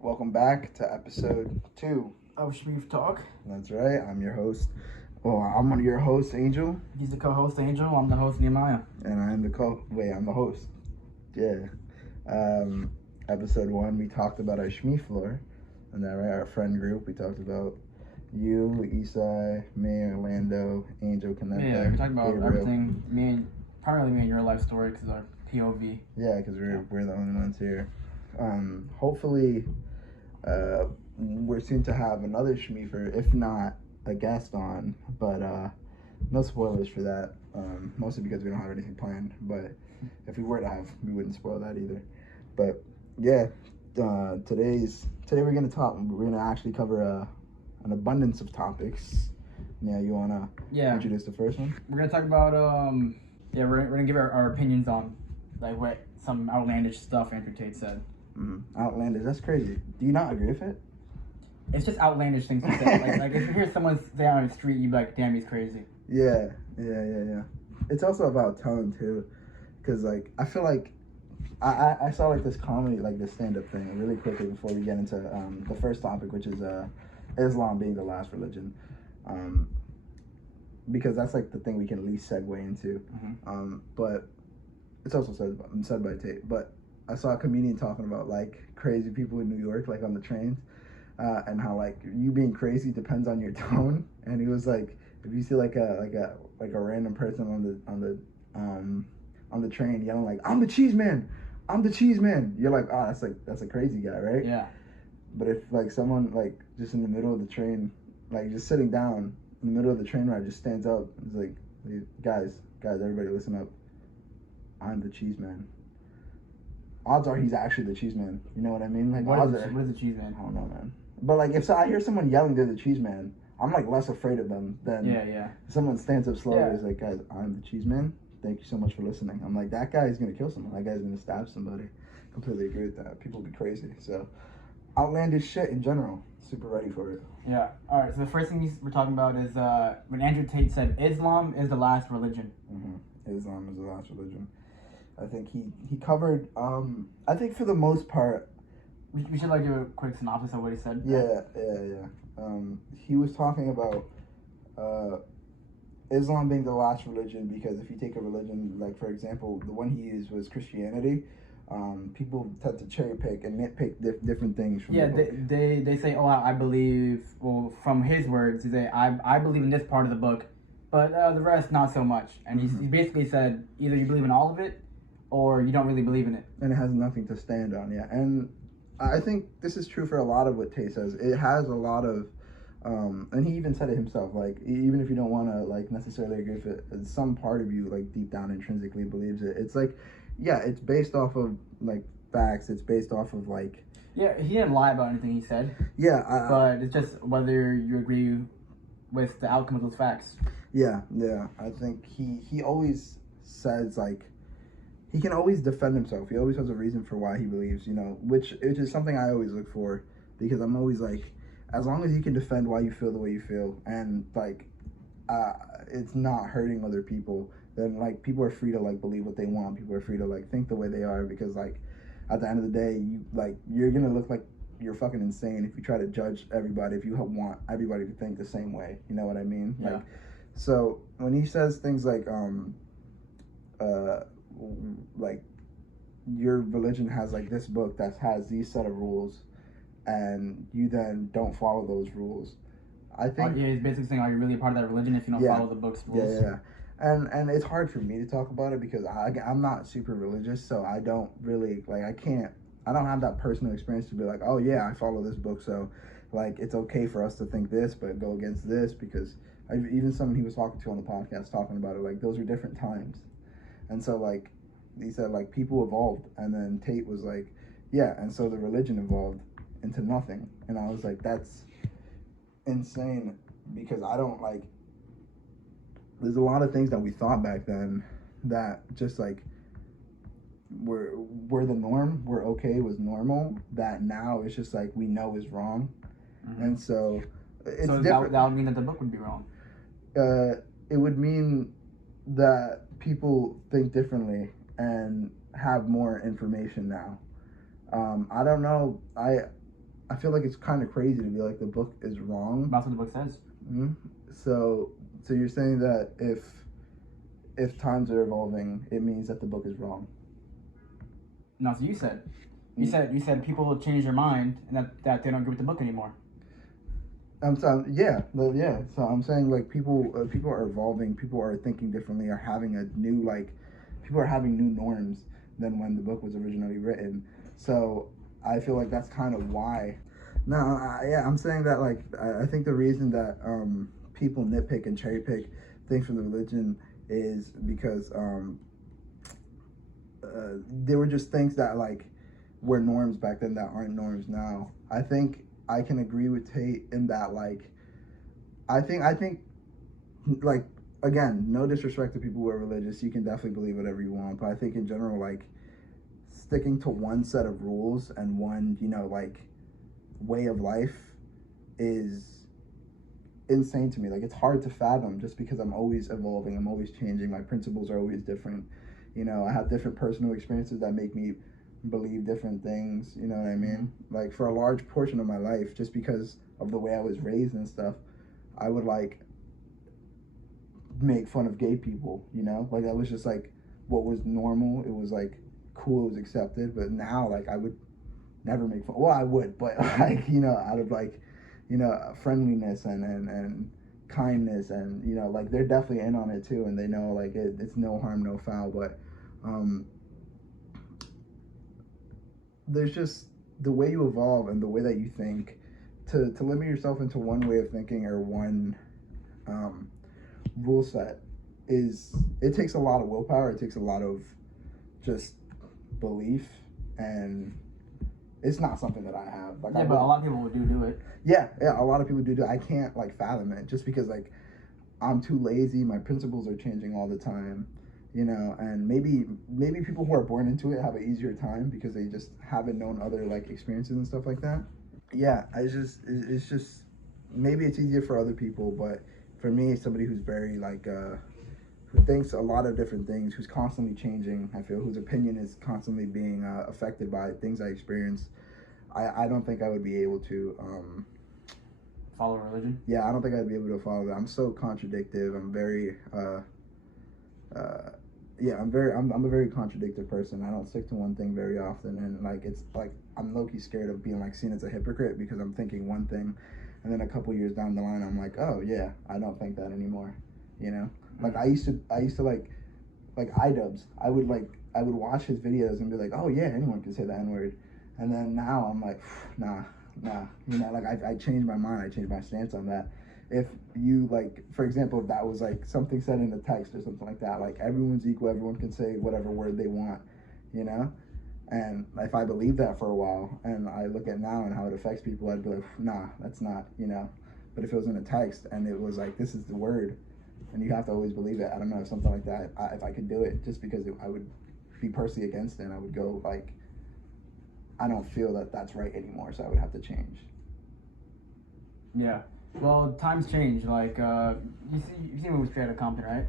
Welcome back to episode 2 of Schmieef Talk. That's right. I'm your host. Well, I'm one of your hosts, Angel. He's the co-host, Angel. I'm the host, Nehemiah. And I'm the host. Yeah. Episode 1, we talked about our Schmieef floor. And that, right? Our friend group. We talked about you, Isai, me, Orlando, Angel, Connector. Yeah, we talked about everything. Primarily me and your life story because our POV. Yeah, because we're the only ones here. Hopefully, we're soon to have another Schmiefer, if not a guest on, but no spoilers for that. Mostly because we don't have anything planned. But if we were to have, we wouldn't spoil that either. But yeah, today we're gonna actually cover an abundance of topics. Yeah, you wanna introduce the first one? We're gonna talk about we're gonna give our opinions on like what some outlandish stuff Andrew Tate said. Outlandish, that's crazy. Do you not agree with it? It's just outlandish things to say. like if you hear someone say on the street, you'd be like, damn, he's crazy. Yeah. It's also about tone too, because like I feel like I saw like this comedy, like this stand-up thing really quickly before we get into the first topic, which is Islam being the last religion, because that's like the thing we can at least segue into. But it's also said by Tate. But I saw a comedian talking about like crazy people in New York, like on the trains, and how like you being crazy depends on your tone. And he was like, if you see like a random person on the train yelling like, "I'm the cheese man, I'm the cheese man," you're like, oh, that's a crazy guy, right? Yeah. But if like someone like just in the middle of the train, like just sitting down in the middle of the train ride, just stands up, it's like, guys, everybody listen up, I'm the cheese man. Odds are he's actually the cheese man. You know what I mean? Like, what is the cheese man? I don't know, man. But like, if I hear someone yelling they're the cheese man, I'm like less afraid of them than if someone stands up slowly and is like, guys, I'm the cheese man. Thank you so much for listening. I'm like, that guy's gonna kill someone. That guy's gonna stab somebody. Completely agree with that. People be crazy. So, outlandish shit in general. Super ready for it. Yeah. All right. So the first thing we're talking about is when Andrew Tate said Islam is the last religion. Islam is the last religion. I think he covered. I think for the most part, we should like do a quick synopsis of what he said. Yeah. He was talking about Islam being the last religion because if you take a religion, like for example, the one he used was Christianity. People tend to cherry pick and nitpick different things from the book. They say, oh, I believe, well, from his words, he say, I believe in this part of the book, but the rest not so much. And he basically said, either you believe in all of it, or you don't really believe in it. And it has nothing to stand on, yeah. And I think this is true for a lot of what Tate says. It has a lot of, and he even said it himself, like, even if you don't want to, like, necessarily agree with it, some part of you, like, deep down intrinsically believes it. It's like, yeah, it's based off of, like, facts. It's based off of, like... Yeah, he didn't lie about anything he said. Yeah. But it's just whether you agree with the outcome of those facts. Yeah. I think he always says, like, he can always defend himself. He always has a reason for why he believes, you know, which is something I always look for, because I'm always like, as long as you can defend why you feel the way you feel, and like, it's not hurting other people, then like people are free to like believe what they want. People are free to like think the way they are, because like at the end of the day, you're gonna look like you're fucking insane if you try to judge everybody, if you want everybody to think the same way. You know what I mean? Yeah. Like, so when he says things like your religion has like this book that has these set of rules, and you then don't follow those rules, I think he's basically saying, are you really a part of that religion if you don't follow the book's rules? Yeah. And it's hard for me to talk about it because I'm not super religious, so I don't really like, I don't have that personal experience to be like, oh yeah, I follow this book, so like it's okay for us to think this but go against this, because even someone he was talking to on the podcast talking about it, like those are different times. And so, like, he said, like, people evolved. And then Tate was like, yeah, and so the religion evolved into nothing. And I was like, that's insane, because I don't, like, there's a lot of things that we thought back then that just, like, were the norm, were okay, was normal, that now it's just, like, we know is wrong. And so, it's different. That would mean that the book would be wrong? It would mean that people think differently and have more information now. I don't know. I feel like it's kind of crazy to be like the book is wrong. That's what the book says. Mm-hmm. So you're saying that if times are evolving, it means that the book is wrong. No, so you said. You said people will change their mind and that they don't agree with the book anymore. I'm saying, yeah. So I'm saying like people are evolving, people are thinking differently, are having people are having new norms than when the book was originally written. So I feel like that's kind of why. No, I'm saying that like I think the reason that people nitpick and cherry pick things from the religion is because there were just things that like were norms back then that aren't norms now. I think I can agree with Tate in that like I think like again, no disrespect to people who are religious, you can definitely believe whatever you want, but I think in general like sticking to one set of rules and one, like way of life is insane to me. Like it's hard to fathom just because I'm always evolving, I'm always changing, my principles are always different. I have different personal experiences that make me believe different things, you know what I mean? Like for a large portion of my life, just because of the way I was raised and stuff, I would like make fun of gay people, like that was just like what was normal. It was like cool, it was accepted. But now like I would never make fun, well I would, but like out of like friendliness and kindness, and like they're definitely in on it too, and they know like it's no harm no foul. But there's just the way you evolve and the way that you think, to limit yourself into one way of thinking or one rule set it takes a lot of willpower. It takes a lot of just belief, and it's not something that I have. Like, but a lot of people do it. Yeah, a lot of people do. I can't like fathom it just because like I'm too lazy. My principles are changing all the time, and maybe people who are born into it have an easier time because they just haven't known other like experiences and stuff like that. Yeah, it's just maybe it's easier for other people, but for me, somebody who's very like who thinks a lot of different things, who's constantly changing, I feel, whose opinion is constantly being affected by things I experience, I don't think I would be able to follow religion. Yeah, I don't think I'd be able to follow that. I'm so contradictive. I'm very I'm a very contradictive person. I don't stick to one thing very often, and like it's like I'm low-key scared of being like seen as a hypocrite because I'm thinking one thing, and then a couple years down the line I'm like, oh yeah, I don't think that anymore. Like I used to like iDubbbz. I would watch his videos and be like, oh yeah, anyone can say the N-word, and then now I'm like, nah. Like I changed my mind. I changed my stance on that. If you like, for example, if that was like something said in the text or something like that, like everyone's equal, everyone can say whatever word they want, and if I believed that for a while and I look at now and how it affects people, I'd be like, nah, that's not, but if it was in a text and it was like, this is the word and you have to always believe it, I don't know, something like that, if I could do it, just because I would be personally against it, and I would go like, I don't feel that that's right anymore, so I would have to change. Yeah. Well, times change. Like, you see the movie Straight Outta Compton, right?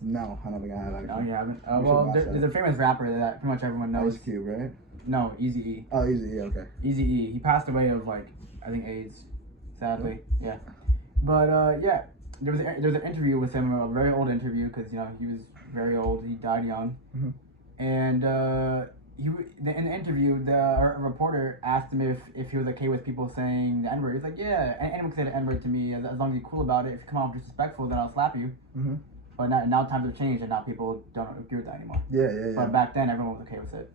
No, I don't think I have actually. Oh, you haven't? Well, there's a famous rapper that pretty much everyone knows. Ice Cube, right? No, Eazy-E. Oh, Eazy-E, okay. Eazy-E. He passed away of like, I think AIDS, sadly. Yeah. But yeah, there was an interview with him, a very old interview, because he was very old. He died young, and in the interview, the reporter asked him if he was okay with people saying the N-word. He's like, yeah, anyone can say the N-word to me as long as you're cool about it. If you come off disrespectful, then I'll slap you. But now times have changed, and now people don't agree with that anymore. Yeah. But back then, everyone was okay with it.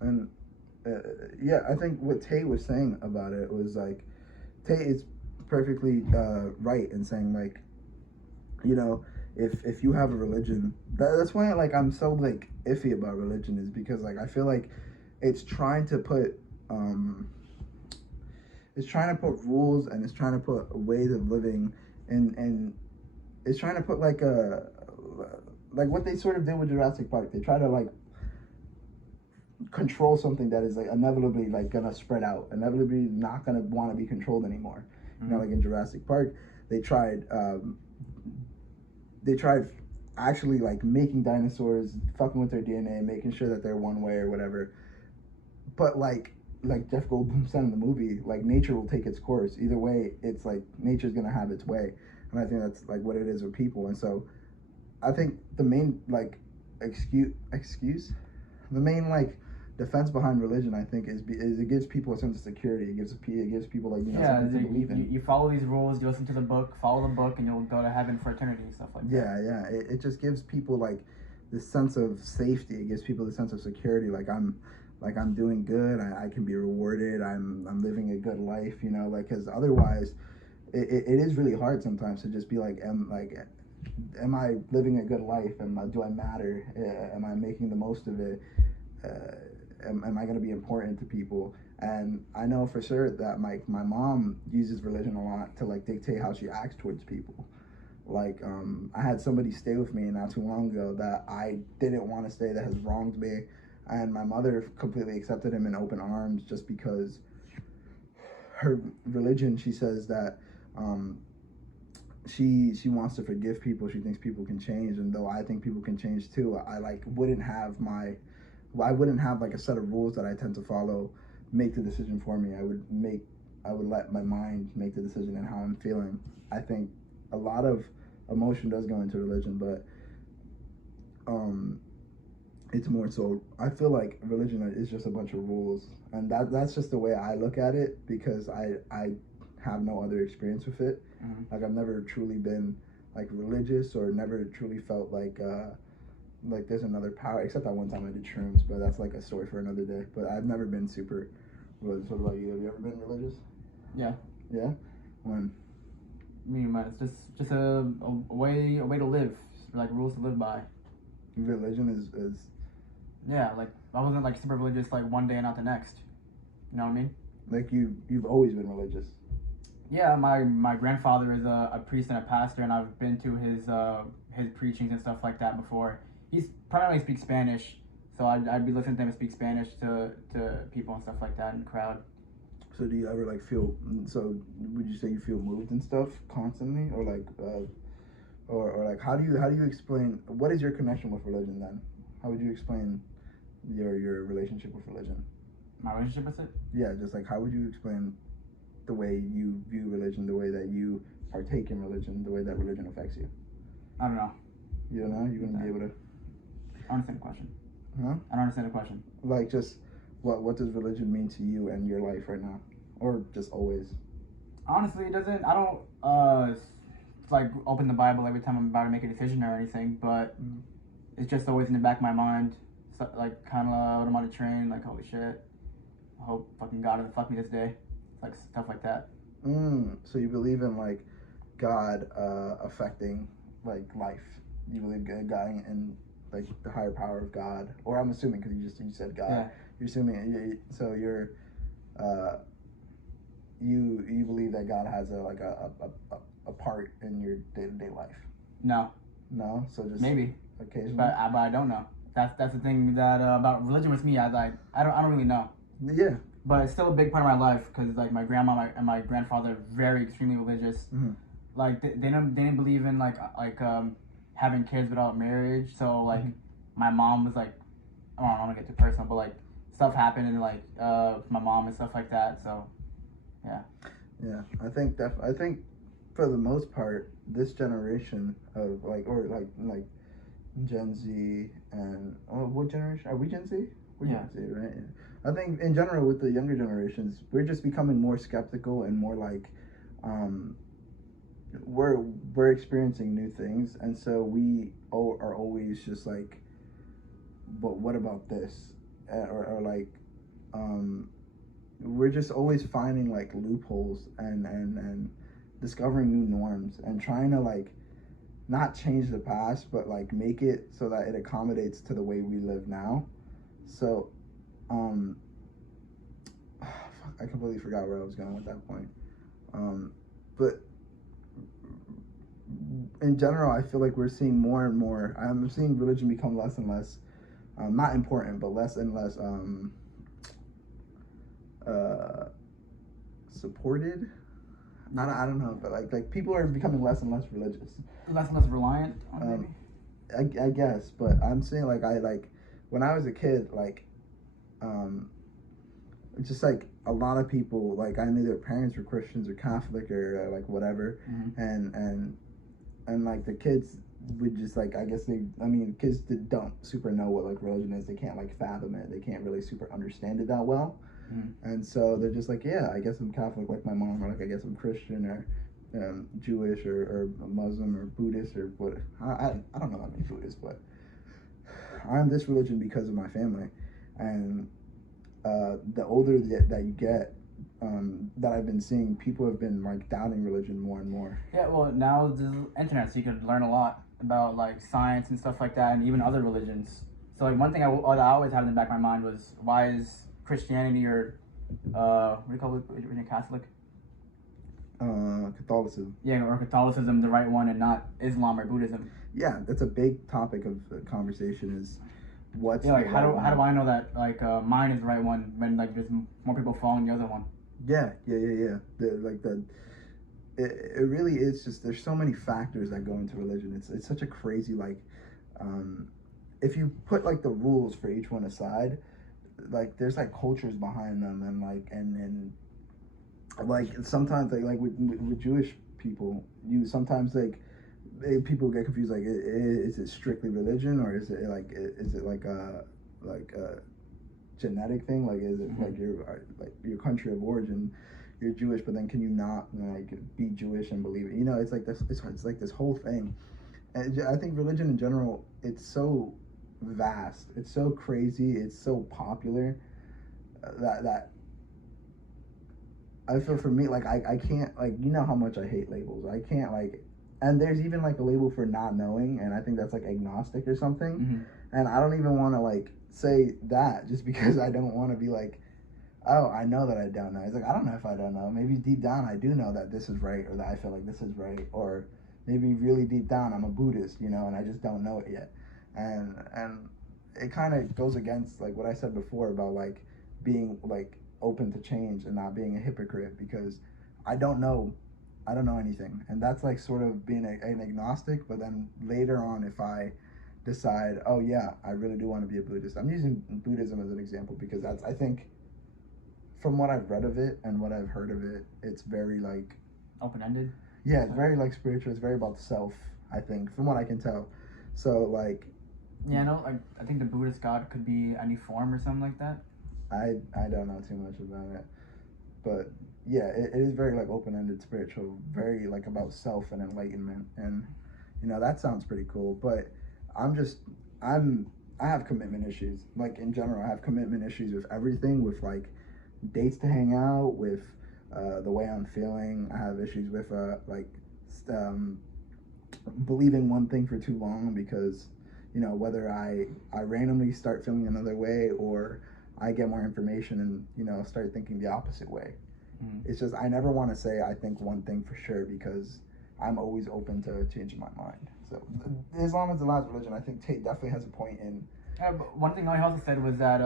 And I think what Tate was saying about it was like, Tate is perfectly right in saying like, if you have a religion, that's why like I'm so like iffy about religion, is because like I feel like it's trying to put rules, and it's trying to put ways of living, and it's trying to put like what they sort of did with Jurassic Park. They try to like control something that is like inevitably like gonna spread out, inevitably not gonna want to be controlled anymore. Like in Jurassic Park, they tried actually like making dinosaurs, fucking with their DNA, making sure that they're one way or whatever. But like like Jeff Goldblum said in the movie, like nature will take its course. Either way, it's like nature's gonna have its way, and I think that's like what it is with people. And so, I think the main like excuse, the main like defense behind religion, I think, is it gives people a sense of security. It gives people like something to believe in. You follow these rules, you listen to the book, follow the book, and you'll go to heaven for eternity and stuff like that. Yeah. It just gives people like this sense of safety. It gives people the sense of security. Like I'm doing good. I can be rewarded. I'm living a good life. Like because otherwise, it is really hard sometimes to just be like am I living a good life? Do I matter? Am I making the most of it? Am I going to be important to people? And I know for sure that my mom uses religion a lot to like dictate how she acts towards people. Like I had somebody stay with me not too long ago that I didn't want to stay, that has wronged me, and my mother completely accepted him in open arms just because her religion, she says that she wants to forgive people. She thinks people can change, and though I think people can change too, I wouldn't have like a set of rules that I tend to follow make the decision for me. I would let my mind make the decision and how I'm feeling. I think a lot of emotion does go into religion, but it's more so I feel like religion is just a bunch of rules, and that's just the way I look at it because I have no other experience with it. Like I've never truly been like religious or never truly felt like there's another power, except that one time I did shrooms, but that's like a story for another day. But I've never been super religious. What about you? Have you ever been religious? Yeah. Yeah? When? I mean, it's just a way to live, like rules to live by. Religion is Yeah, like I wasn't like super religious like one day and not the next. You know what I mean? like you've always been religious. Yeah, my grandfather is a priest and a pastor, and I've been to his preachings and stuff like that before. He's primarily speaks Spanish, so I'd be listening to him speak Spanish to people and stuff like that in the crowd. So do you ever like feel? So would you say you feel moved and stuff constantly, or like, or like how do you explain what is your connection with religion then? How would you explain your relationship with religion? My relationship with it? Yeah, just like how would you explain the way you view religion, the way that you partake in religion, the way that religion affects you? I don't know. You don't know? You wouldn't be able to. I don't understand the question. Huh? I don't understand the question. Like just what does religion mean to you and your life right now, or just always? Honestly, it doesn't. I don't like open the Bible every time I'm about to make a decision or anything, but it's just always in the back of my mind. So, like kind of when I'm on a train, like holy shit, I hope fucking God doesn't fuck me this day, like stuff like that. So you believe in like God affecting like life? You believe God in like the higher power of God, or I'm assuming because you said God. Yeah. You're assuming. So you're you believe that God has a part in your day-to-day life? No. No. So just maybe occasionally. But I don't know. That's the thing that about religion with me. I don't really know. Yeah. But it's still a big part of my life because like my grandma and my grandfather are very extremely religious. Mm-hmm. Like they didn't believe in like having kids without marriage. So like my mom was like, I don't want to get too personal, but like stuff happened and like my mom and stuff like that. So yeah. Yeah, I think for the most part, this generation of like Gen Z and what generation are we? Gen Z? We're Gen Z, right? Yeah. I think in general with the younger generations, we're just becoming more skeptical and more like we're experiencing new things, and so we are always just like, but what about this? Or like we're just always finding like loopholes and discovering new norms and trying to like not change the past but like make it so that it accommodates to the way we live now. So I completely forgot where I was going with that point. But in general, I feel like we're seeing more and more. I'm seeing religion become less and less not important, but less and less supported. I don't know, but like people are becoming less and less religious, less and less reliant on maybe. I guess, but I'm saying like when I was a kid, like just like a lot of people, like I knew their parents were Christians or Catholic or like whatever, and like the kids would just like I guess kids don't super know what like religion is. They can't like fathom it. They can't really super understand it that well, and so they're just like, yeah, I guess I'm Catholic like my mom, or like I guess I'm Christian or Jewish or Muslim or Buddhist or what. I don't know that many Buddhists, but I'm this religion because of my family, and the older that you get, that I've been seeing, people have been like doubting religion more and more. Yeah, well, now there's internet, so you can learn a lot about like science and stuff like that, and even other religions. So like one thing I always had in the back of my mind was, why is Christianity or what do you call it when you're Catholic? Catholicism. Yeah, or Catholicism the right one and not Islam or Buddhism. Yeah, that's a big topic of conversation. Is what's like how do I know that like mine is the right one when like there's more people following the other one? Yeah. It really is just, there's so many factors that go into religion. It's such a crazy like, if you put like the rules for each one aside, like there's like cultures behind them, and like and like sometimes like with Jewish people, you sometimes like people get confused, like is it strictly religion, or is it like a genetic thing, like is it like your country of origin, you're Jewish, but then can you not like be Jewish and believe it? It's like this, it's like this whole thing. And I think religion in general, it's so vast, it's so crazy, it's so popular, that I feel, for me, like I can't, like, how much I hate labels. I can't like, and there's even like a label for not knowing, and I think that's like agnostic or something. And I don't even want to like say that, just because I don't want to be like, oh, I know that I don't know. It's like, I don't know if I don't know. Maybe deep down I do know that this is right, or that I feel like this is right, or maybe really deep down I'm a Buddhist, and I just don't know it yet. And it kind of goes against like what I said before about like being like open to change and not being a hypocrite, because I don't know anything, and that's like sort of being an agnostic. But then later on, if I decide, oh yeah, I really do want to be a Buddhist, I'm using Buddhism as an example because that's, I think, from what I've read of it and what I've heard of it, it's very like open-ended. Yeah, it's very like spiritual. It's very about self, I think, from what I can tell. So like, yeah, no, like I think the Buddhist God could be any form or something like that. I don't know too much about it, but yeah, it is very like open-ended, spiritual, very like about self and enlightenment, and that sounds pretty cool. But I have commitment issues. Like in general, I have commitment issues with everything, with like dates to hang out, with the way I'm feeling. I have issues with believing one thing for too long, because whether I randomly start feeling another way, or I get more information and start thinking the opposite way. It's just, I never want to say I think one thing for sure, because I'm always open to changing my mind. So Islam is the last religion. I think Tate definitely has a point in. But one thing I also said was that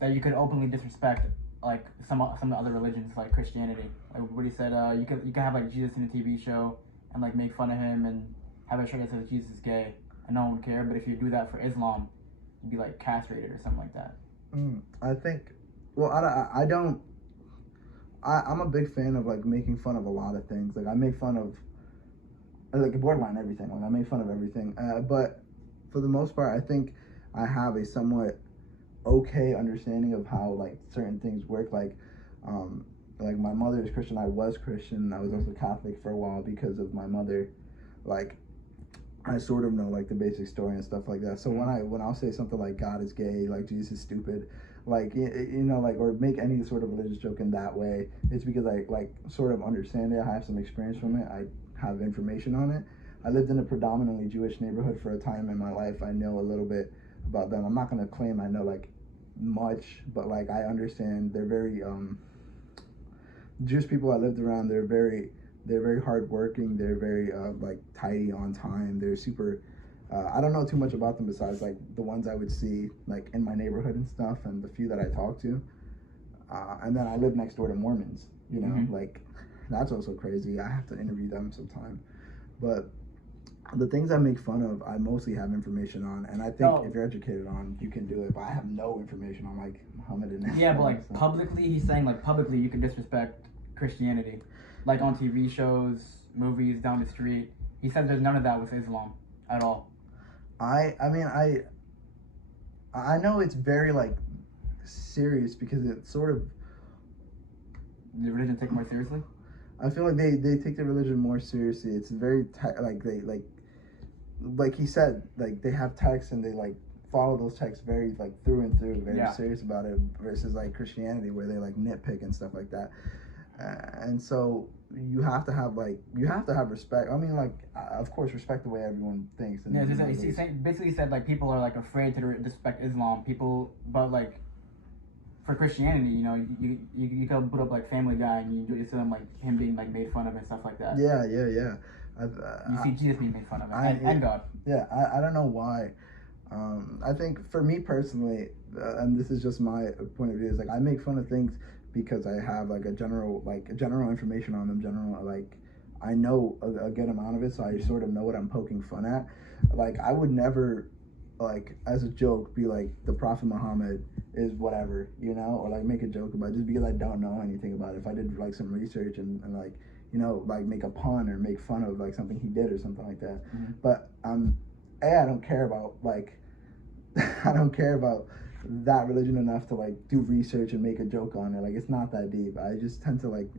that you could openly disrespect like some of the other religions, like Christianity. Like what he said, you could have like Jesus in a TV show and like make fun of him and have a shirt that says Jesus is gay, and no one would care. But if you do that for Islam, you'd be like castrated or something like that. I think, well, I don't. I'm a big fan of like making fun of a lot of things. Like I make fun of like borderline everything. Like I make fun of everything. But for the most part, I think I have a somewhat okay understanding of how like certain things work. Like my mother is Christian. I was Christian. I was also Catholic for a while because of my mother. Like I sort of know like the basic story and stuff like that. So when I'll say something like God is gay, like Jesus is stupid, like like, or make any sort of religious joke in that way, it's because I like sort of understand it. I have some experience from it. I have information on it. I lived in a predominantly Jewish neighborhood for a time in my life. I know a little bit about them. I'm not gonna claim I know like much, but like I understand. They're very Jewish people I lived around. They're very hardworking. They're very like tidy, on time. They're super. I don't know too much about them besides like the ones I would see like in my neighborhood and stuff, and the few that I talk to. And then I live next door to Mormons. Like that's also crazy. I have to interview them sometime. But the things I make fun of, I mostly have information on, and I think No. if you're educated on, you can do it. But I have no information on like Muhammad and Yeah, but Islam, like so. publicly, he's saying like publicly you can disrespect Christianity, like on TV shows, movies, down the street. He said there's none of that with Islam at all. I mean I know it's very like serious because it's sort of. The religion take more seriously. I feel like they take the religion more seriously. It's very like they like he said, like they have texts and they like follow those texts very like through and through, very Yeah. serious about it, versus like Christianity where they like nitpick and stuff like that. And so you have to have respect. I mean, like of course respect the way everyone thinks. And Yeah, he basically said like people are like afraid to respect Islam. People, but like for Christianity, you know, you can put up like Family Guy and you see him like him being like made fun of and stuff like that. Yeah. You see Jesus being made fun of and God. Yeah, I don't know why. I think for me personally, and this is just my point of view, is like I make fun of things because I have like a general information on them, I know a good amount of it, so I sort of know what I'm poking fun at. Like I would never, like as a joke, be like the Prophet Muhammad is whatever, you know, or like make a joke about it just because I don't know anything about it. If I did like some research and like, you know, like make a pun or make fun of like something he did or something like that. Mm-hmm. But I don't care about like I don't care about that religion enough to like do research and make a joke on it. Like it's not that deep. I just tend to like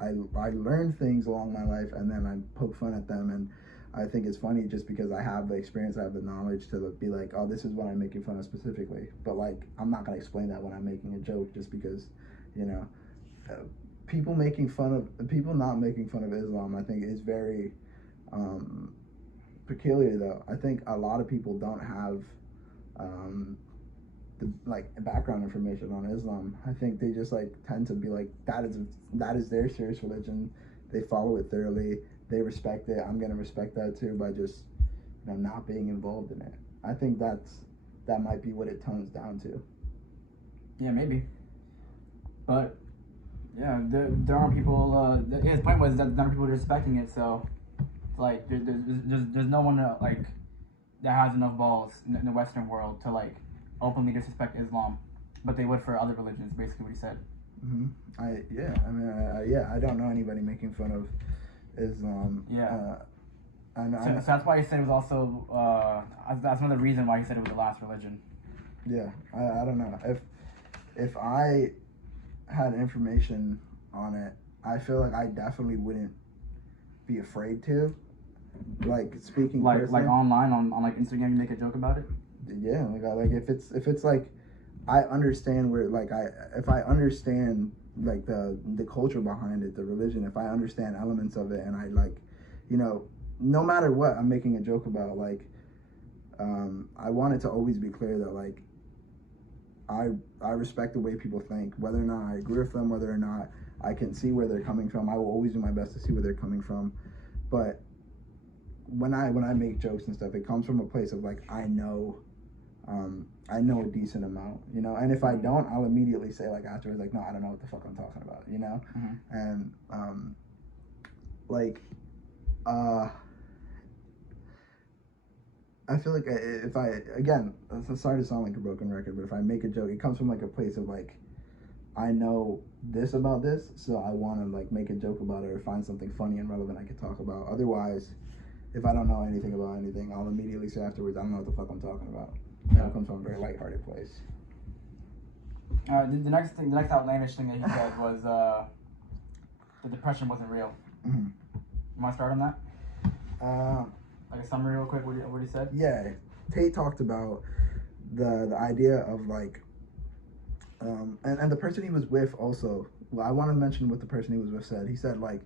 I learn things along my life and then I poke fun at them, and I think it's funny just because I have the experience, I have the knowledge to be like, oh, this is what I'm making fun of specifically. But like I'm not gonna explain that when I'm making a joke, just because, you know, people not making fun of Islam, I think is very peculiar though. I think a lot of people don't have the like background information on Islam. I think they just like tend to be like that is their serious religion. They follow it thoroughly. They respect it. I'm gonna respect that too by just, you know, not being involved in it. I think that might be what it tones down to. Yeah, maybe. But yeah, there are people. His point was that none of people are respecting it. So like there's no one like that has enough balls in the Western world to like openly disrespect Islam, but they would for other religions. Basically, what he said. Mm-hmm. I don't know anybody making fun of Islam. Yeah. So that's why he said it was also. That's one of the reasons why he said it was the last religion. Yeah, I don't know if I had information on it, I feel like I definitely wouldn't be afraid to. Like speaking like personally, like online on like Instagram, you make a joke about it. Yeah, like if it's like I understand where if I understand like the culture behind it, the religion, if I understand elements of it, and I like, you know, no matter what I'm making a joke about, like I want it to always be clear that like I respect the way people think, whether or not I agree with them, whether or not I can see where they're coming from. I will always do my best to see where they're coming from, but when I make jokes and stuff, it comes from a place of like I know a decent amount, you know, and if I don't, I'll immediately say like afterwards, like, no, I don't know what the fuck I'm talking about, you know. Mm-hmm. And I feel like if I, again, sorry to sound like a broken record, but if I make a joke, it comes from like a place of like I know this about this, so I want to like make a joke about it or find something funny and relevant I could talk about. Otherwise, if I don't know anything about anything, I'll immediately say afterwards, I don't know what the fuck I'm talking about. Yeah. It comes from a very lighthearted place. The next outlandish thing that he said was the depression wasn't real. Mm-hmm. You want to start on that? Like a summary real quick, what he said? Yeah, Tate talked about the idea of like, and the person he was with also, well, I want to mention what the person he was with said. He said like,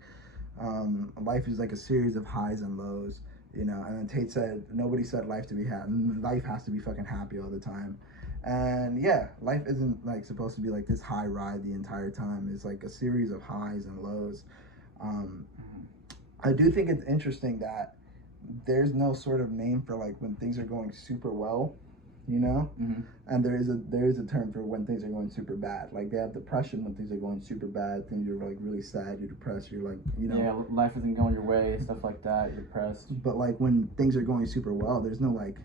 life is like a series of highs and lows, you know, and then Tate said, nobody said life to be happy, life has to be fucking happy all the time. And yeah, life isn't like supposed to be like this high ride the entire time. It's like a series of highs and lows. I do think it's interesting that there's no sort of name for like when things are going super well you know. Mm-hmm. And there is a term for when things are going super bad. Like they have depression when things are going super bad. Things you're like really sad, you're depressed, you're like, you know. Yeah, life isn't going your way, stuff like that. You're depressed. But like when things are going super well, there's no like,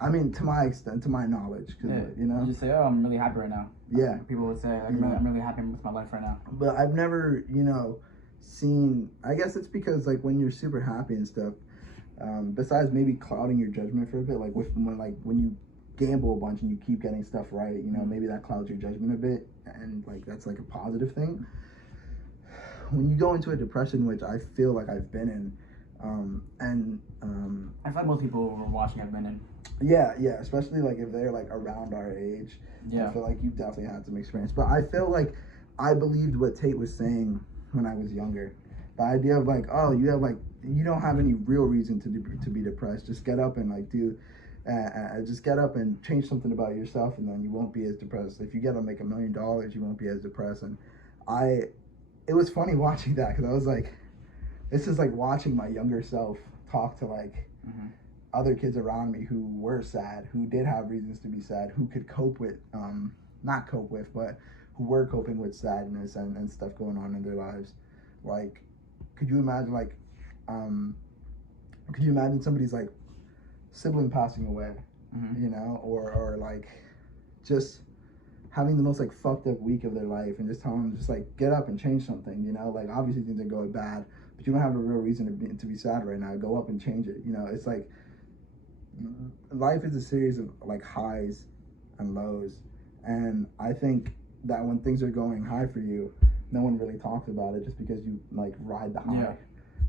I mean, to my extent, to my knowledge, cause, you know. You just say, "Oh, I'm really happy right now." Yeah. People would say, "I'm really happy with my life right now." But I've never, you know, seen. I guess it's because like when you're super happy and stuff. Besides maybe clouding your judgment for a bit, like when you gamble a bunch and you keep getting stuff right, you know, maybe that clouds your judgment a bit, and like that's like a positive thing. When you go into a depression, which I feel like I've been in, I feel like most people who are watching have been in. Yeah, especially like if they're like around our age. Yeah. I feel like you've definitely had some experience. But I feel like I believed what Tate was saying when I was younger. The idea of like, oh, you don't have any real reason to be depressed. Just get up and like just get up and change something about yourself, and then you won't be as depressed. If you get to make $1 million, you won't be as depressed. And it was funny watching that because I was like, this is like watching my younger self talk to like other kids around me who were sad, who did have reasons to be sad, who could cope with, not cope with, but who were coping with sadness and stuff going on in their lives. Like, could you imagine somebody's like sibling passing away, you know, or like just having the most like fucked up week of their life and just telling them just like get up and change something, you know, like obviously things are going bad, but you don't have a real reason to be sad right now. Go up and change it, you know. It's like life is a series of like highs and lows, and I think that when things are going high for you, no one really talks about it just because you like ride the high. Yeah.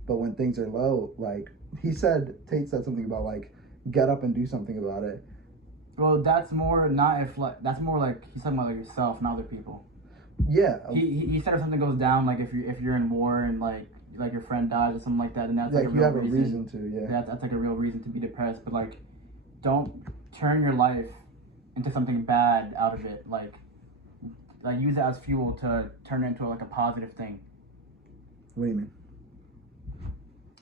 But when things are low, like Tate said something about like get up and do something about it. Well, that's more that's more like he's talking about like yourself, not other people. Yeah. He said if something goes down, like if you're in war and like your friend dies or something like that, and that's like a you real have a reason to, yeah. That's like a real reason to be depressed. But like, don't turn your life into something bad out of it. Like use it as fuel to turn it into like a positive thing. What do you mean?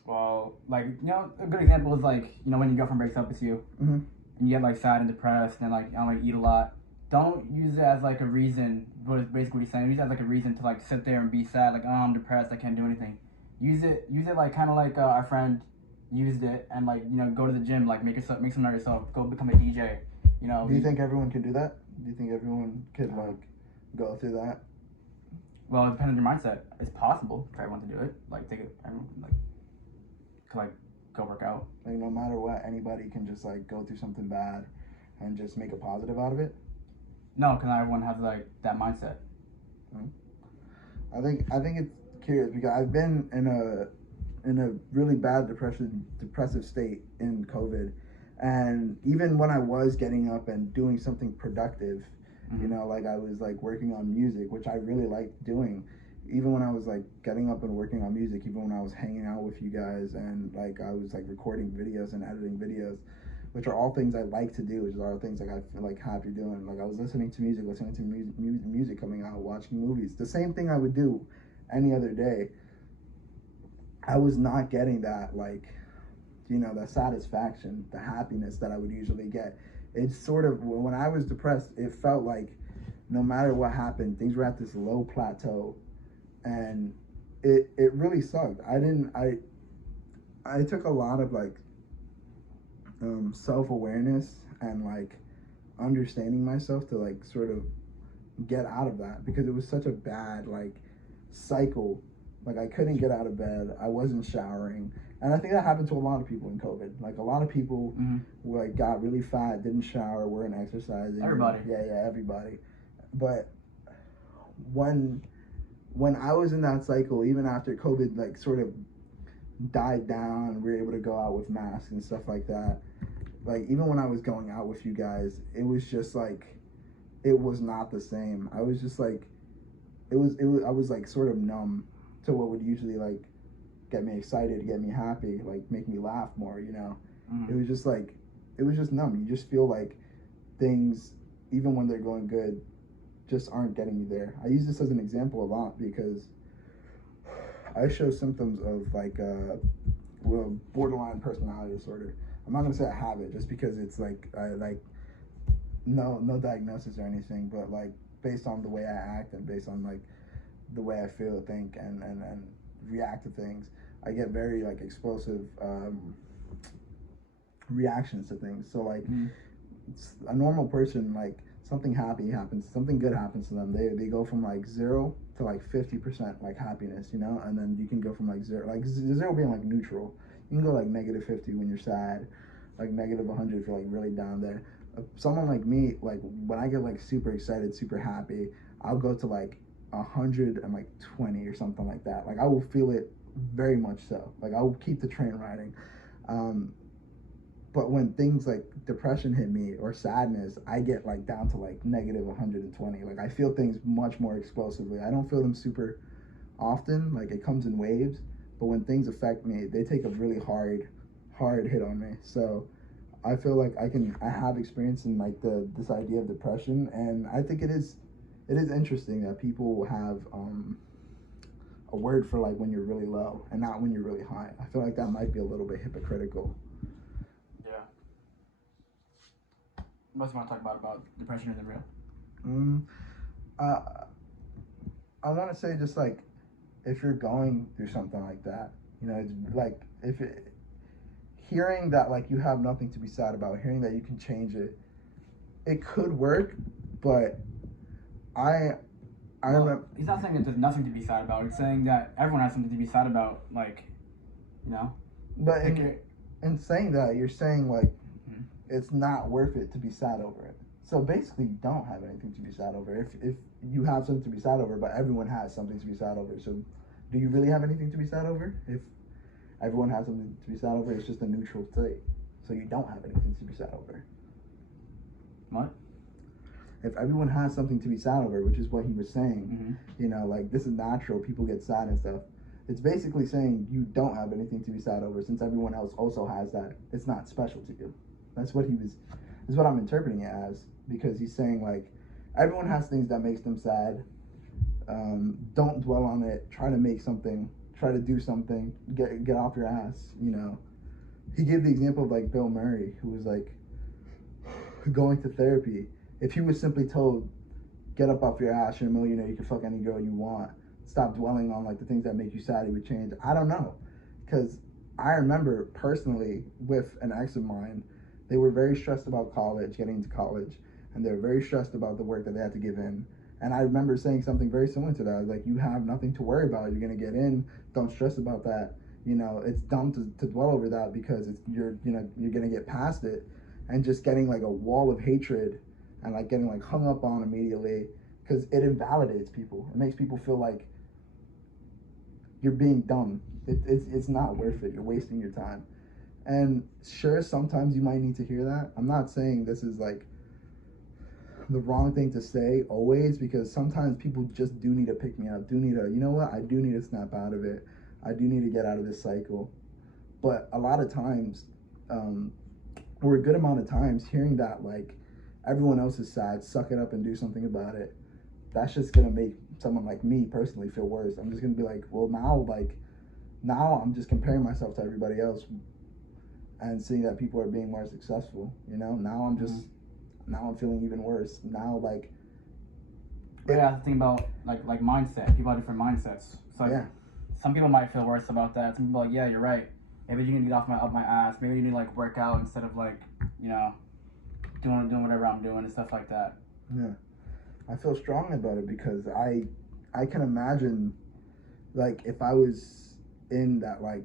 Well, like, you know, a good example is like, you know, when your girlfriend breaks up with you, and you get like sad and depressed and like, I don't like eat a lot. Don't use it as like a reason. What is basically what he's saying? Use it as like a reason to like sit there and be sad. Like, oh, I'm depressed. I can't do anything. Use it like kind of like our friend used it, and like, you know, go to the gym, like make something out of yourself. Go become a DJ. You know. Do you think everyone can do that? Do you think everyone could like go through that? Well, it depends on your mindset. It's possible for everyone to do it. Like everyone like go work out. Like no matter what, anybody can just like go through something bad and just make a positive out of it. No, because not everyone has like that mindset. I think it's curious because I've been in a really bad depressive state in COVID, and even when I was getting up and doing something productive, you know, like I was like working on music, which I really liked doing. Even when I was like getting up and working on music, even when I was hanging out with you guys and like I was like recording videos and editing videos, which are all things I like to do, which are all things like I feel like happy doing. Like I was listening to music coming out, watching movies, the same thing I would do any other day. I was not getting that, like, you know, the satisfaction, the happiness that I would usually get. It's sort of, when I was depressed, it felt like no matter what happened, things were at this low plateau. And it really sucked. I took a lot of like self-awareness and like understanding myself to like sort of get out of that, because it was such a bad like cycle. Like I couldn't get out of bed, I wasn't showering, and I think that happened to a lot of people in COVID. Like a lot of people like got really fat, didn't shower, weren't exercising. Everybody. Yeah, everybody. But when I was in that cycle, even after COVID like sort of died down, we were able to go out with masks and stuff like that. Like even when I was going out with you guys, it was just like, it was not the same. I was just like, I was like sort of numb to what would usually like get me excited, get me happy, like make me laugh more, you know. It was just like, it was just numb. You just feel like things, even when they're going good, just aren't getting you there. I use this as an example a lot because I show symptoms of like borderline personality disorder. I'm not gonna say I have it just because it's like no diagnosis or anything, but like based on the way I act and based on like the way I feel, think, and react to things, I get very like explosive reactions to things. So like a normal person, like something happy happens, something good happens to them, they go from like 0 to like 50% like happiness, you know, and then you can go from like zero being like neutral. You can go like negative 50 when you're sad, like negative 100 if you're like really down there. Someone like me, like when I get like super excited, super happy, I'll go to like 120 or something like that. Like I will feel it very much so. Like I will keep the train riding. Um, but when things like depression hit me or sadness, I get like down to like negative 120. Like I feel things much more explosively. I don't feel them super often. Like it comes in waves. But when things affect me, they take a really hard hit on me. So I feel like I have experience in like this idea of depression, and I think it is interesting that people have a word for like when you're really low and not when you're really high. I feel like that might be a little bit hypocritical. Yeah. What else you want to talk about depression isn't real? Uh, I want to say just like if you're going through something like that, you know, it's like if it, hearing that like you have nothing to be sad about, hearing that you can change it, it could work, but I remember. He's not saying that there's nothing to be sad about. He's saying that everyone has something to be sad about. Like, you know. But in saying that, you're saying like it's not worth it to be sad over it. So basically, you don't have anything to be sad over. If you have something to be sad over, but everyone has something to be sad over, so do you really have anything to be sad over? If everyone has something to be sad over, it's just a neutral state. So you don't have anything to be sad over. What? If everyone has something to be sad over, which is what he was saying, you know, like this is natural, people get sad and stuff. It's basically saying you don't have anything to be sad over since everyone else also has that. It's not special to you. That's what I'm interpreting it as, because he's saying like everyone has things that makes them sad. Don't dwell on it. Try to make something. Try to do something. Get off your ass. You know. He gave the example of like Bill Murray, who was like going to therapy. If he was simply told, "Get up off your ass. You're a millionaire. You can fuck any girl you want. Stop dwelling on like the things that make you sad," he would change. I don't know, because I remember personally with an ex of mine, they were very stressed about college, getting into college, and they were very stressed about the work that they had to give in. And I remember saying something very similar to that. I was like, you have nothing to worry about. You're gonna get in. Don't stress about that. You know, it's dumb to dwell over that because you're gonna get past it, and just getting like a wall of hatred and like getting like hung up on immediately, because it invalidates people. It makes people feel like you're being dumb. It's not worth it. You're wasting your time. And sure, sometimes you might need to hear that. I'm not saying this is like the wrong thing to say always, because sometimes people just do need to pick me up, do need to, you know what, I do need to snap out of it. I do need to get out of this cycle. But a lot of times, or a good amount of times, hearing that like everyone else is sad, suck it up and do something about it, that's just gonna make someone like me personally feel worse. I'm just gonna be like, well, now I'm just comparing myself to everybody else and seeing that people are being more successful. You know, now I'm feeling even worse. Now like, but yeah, the thing about like mindset. People have different mindsets. So like, some people might feel worse about that. Some people are like, yeah, you're right. Maybe you need to get off my ass. Maybe you need to like work out instead of like, you know, doing whatever I'm doing and stuff like that. Yeah, I feel strongly about it because I can imagine, like, if I was in that, like,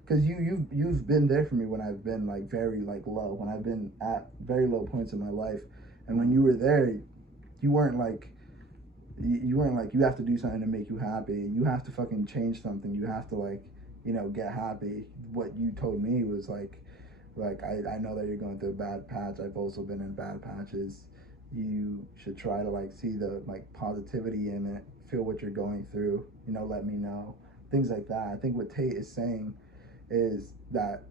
because you've been there for me when I've been like very like low, when I've been at very low points in my life, and when you were there, you weren't like you have to do something to make you happy. You have to fucking change something. You have to like, you know, get happy. What you told me was like I know that you're going through a bad patch. I've also been in bad patches. You should try to like see the like positivity in it. Feel what you're going through. You know, let me know. Things like that. I think what Tate is saying is that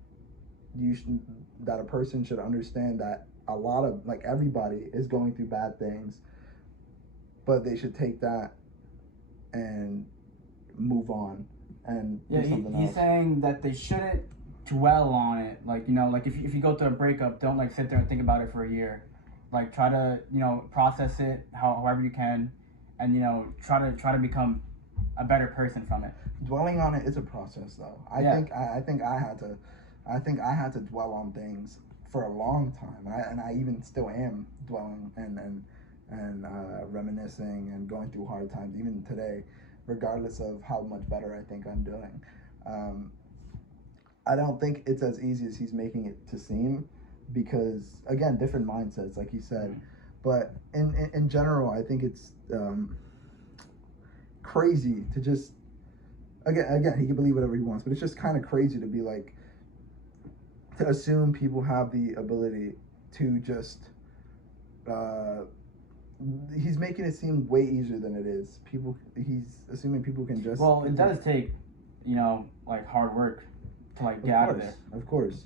that a person should understand that a lot of like everybody is going through bad things, but they should take that and move on and do something else. He's saying that they shouldn't dwell on it. Like, you know, like if you go through a breakup, don't like sit there and think about it for a year. like try to process it however you can, and try to become a better person from it. Dwelling on it is a process, though. I think I had to dwell on things for a long time, and I even still am dwelling and reminiscing and going through hard times even today, regardless of how much better I think I'm doing. Um, I don't think it's as easy as he's making it to seem, because again, different mindsets, like you said. But in general, I think it's crazy to just again he can believe whatever he wants, but it's just kind of crazy to be like to assume people have the ability to just uh, he's making it seem way easier than it is. He's assuming people can just. Well, it does take, like hard work to like get out of there. Of course,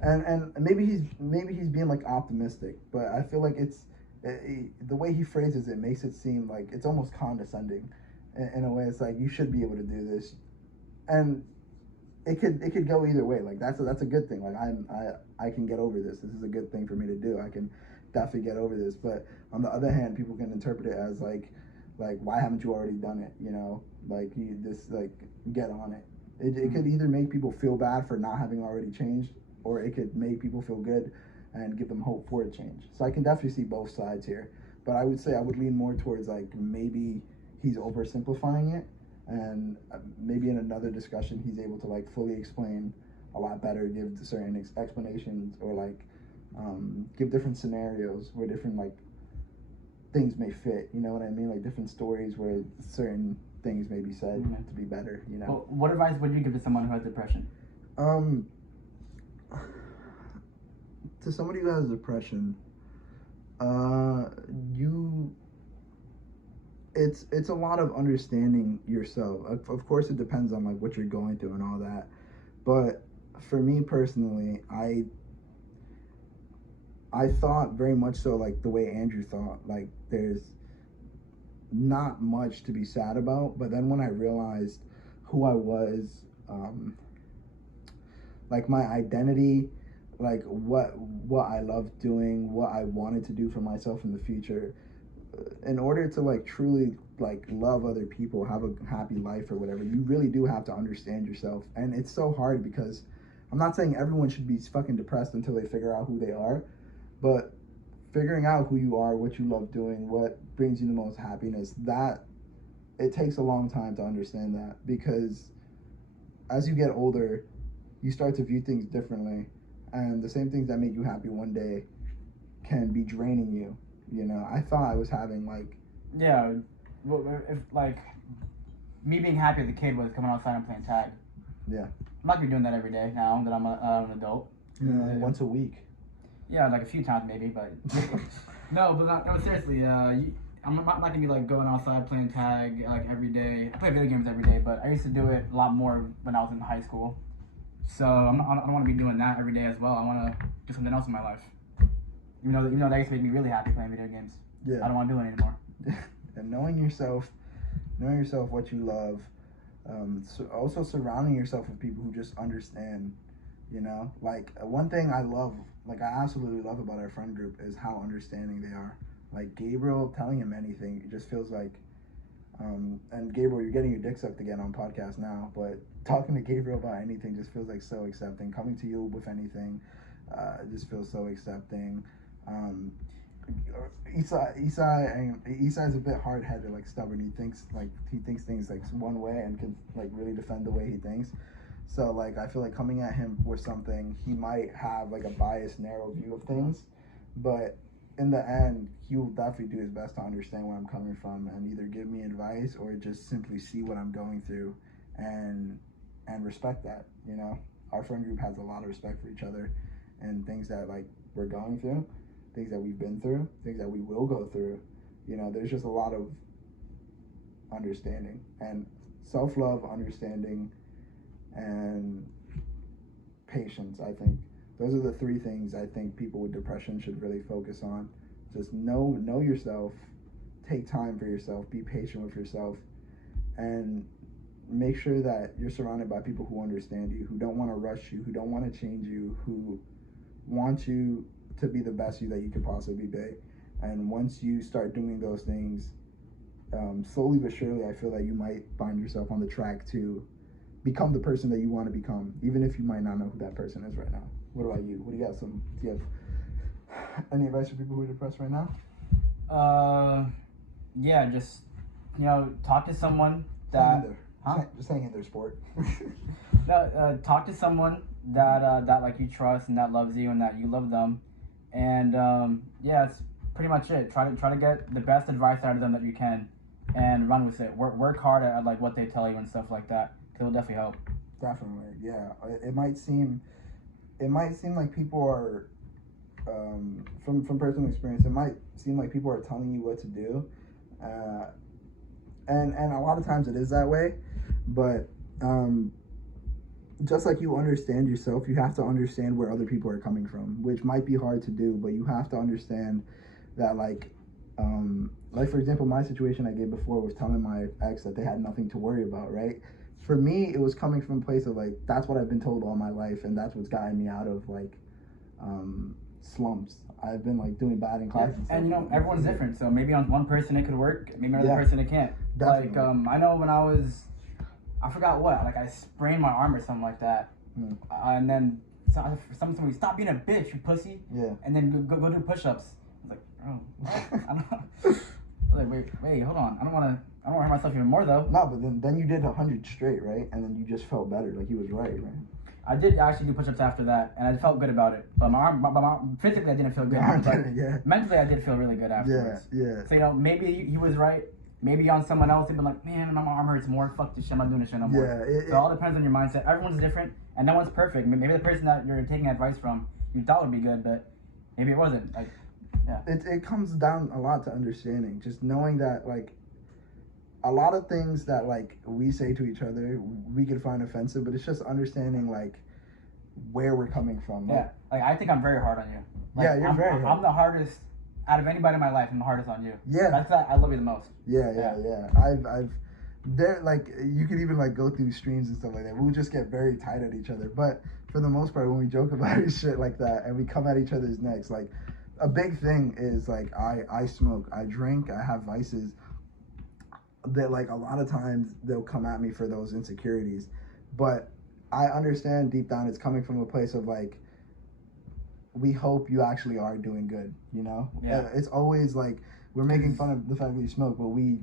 and maybe he's being like optimistic, but I feel like the way he phrases it makes it seem like it's almost condescending. In a way, it's like you should be able to do this, and it could go either way. Like that's a good thing. Like I can get over this. This is a good thing for me to do. I can definitely get over this. But on the other hand, people can interpret it as like why haven't you already done it? Like you just like get on it. It could either make people feel bad for not having already changed, or it could make people feel good and give them hope for a change. So I can definitely see both sides here. But I would say I would lean more towards like maybe he's oversimplifying it, and maybe in another discussion he's able to like fully explain a lot better, give certain explanations, or like give different scenarios where different like things may fit. You know what I mean? Like different stories where certain things may be said to be better. Well, what advice would you give to someone who has depression? To somebody who has depression, you it's a lot of understanding yourself. Of course, it depends on like what you're going through and all that. But for me personally, I thought very much so like the way Andrew thought. Like there's not much to be sad about. But then when I realized who I was, like my identity, like what I loved doing, what I wanted to do for myself in the future, in order to like truly like love other people, have a happy life or whatever, you really do have to understand yourself. And it's so hard because I'm not saying everyone should be fucking depressed until they figure out who they are, but figuring out who you are, what you love doing, what brings you the most happiness, that it takes a long time to understand that, because as you get older, you start to view things differently, and the same things that make you happy one day can be draining you. I thought I was having like well, if like me being happy as a kid was coming outside and playing tag. Yeah. I'm not gonna be doing that every day now that I'm an adult. Once a week. Yeah, like a few times maybe, but no, seriously. I'm not gonna be like going outside playing tag like every day. I play video games every day, but I used to do it a lot more when I was in high school. So I don't want to be doing that every day as well. I want to do something else in my life. Even though that used to make me really happy playing video games. Yeah. I don't want to do it anymore. And knowing yourself, what you love, so also surrounding yourself with people who just understand. Like one thing I love, like I absolutely love about our friend group is how understanding they are. Like Gabriel, telling him anything, it just feels like, and Gabriel, you're getting your dick sucked again on podcast now, but talking to Gabriel about anything just feels like so accepting. Coming to you with anything, just feels so accepting. Isai's a bit hard-headed, like stubborn. He thinks things like one way and can like really defend the way he thinks. So like I feel like coming at him with something, he might have like a biased, narrow view of things, but in the end, he will definitely do his best to understand where I'm coming from and either give me advice or just simply see what I'm going through and respect that. Our friend group has a lot of respect for each other and things that like we're going through, things that we've been through, things that we will go through. There's just a lot of understanding and self-love, understanding, and patience. I think those are the three things I think people with depression should really focus on. Just know yourself, take time for yourself, be patient with yourself, and make sure that you're surrounded by people who understand you, who don't want to rush you, who don't want to change you, who want you to be the best you that you could possibly be. And once you start doing those things, slowly but surely, I feel that you might find yourself on the track to become the person that you want to become, even if you might not know who that person is right now. What about you? What do you got? Do you have any advice for people who are depressed right now? Yeah, just talk to someone that. Just hang in there, sport. No, talk to someone that like you trust and that loves you and that you love them, and yeah, it's pretty much it. Try to get the best advice out of them that you can, and run with it. Work hard at like what they tell you and stuff like that. Cause it'll definitely help. Definitely, yeah. It might seem like people are, from personal experience, it might seem like people are telling you what to do, and a lot of times it is that way, but just like you understand yourself, you have to understand where other people are coming from, which might be hard to do, but you have to understand that like for example, my situation I gave before was telling my ex that they had nothing to worry about, right? For me, it was coming from a place of like, that's what I've been told all my life, and that's what's gotten me out of like slumps. I've been like doing bad in class, and everyone's different. So maybe on one person it could work, maybe another person it can't. Definitely. Like I know when I forgot what, like I sprained my arm or something like that, and then somebody stop being a bitch, you pussy. Yeah. And then go do push-ups. I was like, oh, I don't know. I was like, wait, hold on. I don't want to hurt myself even more though. No, but then you did 100 straight, right? And then you just felt better, like he was right? I did actually do push-ups after that, and I felt good about it. But my arm, physically I didn't feel good. But mentally I did feel really good afterwards. Yeah. So maybe he was right. Maybe on someone else, they'd be like, man, my arm hurts more. Fuck this shit. I'm not doing this shit no more. Yeah. So it all depends on your mindset. Everyone's different, and no one's perfect. Maybe the person that you're taking advice from, you thought would be good, but maybe it wasn't. Like, yeah. It comes down a lot to understanding. Just knowing that, like, a lot of things that, like, we say to each other, we could find offensive, but it's just understanding, like, where we're coming from. Yeah. Like, I think I'm very hard on you. Like, yeah, you're very hard. I'm the hardest. Out of anybody in my life, I'm the hardest on you. Yeah. That's that. I love you the most. Yeah. I've there, like, you could even like go through streams and stuff like that. We'll just get very tight at each other. But for the most part, when we joke about shit like that and we come at each other's necks, like, a big thing is like I smoke, I drink, I have vices. That like a lot of times they'll come at me for those insecurities, but I understand deep down it's coming from a place of like, we hope you actually are doing good, Yeah. It's always like we're making fun of the fact that you smoke, but we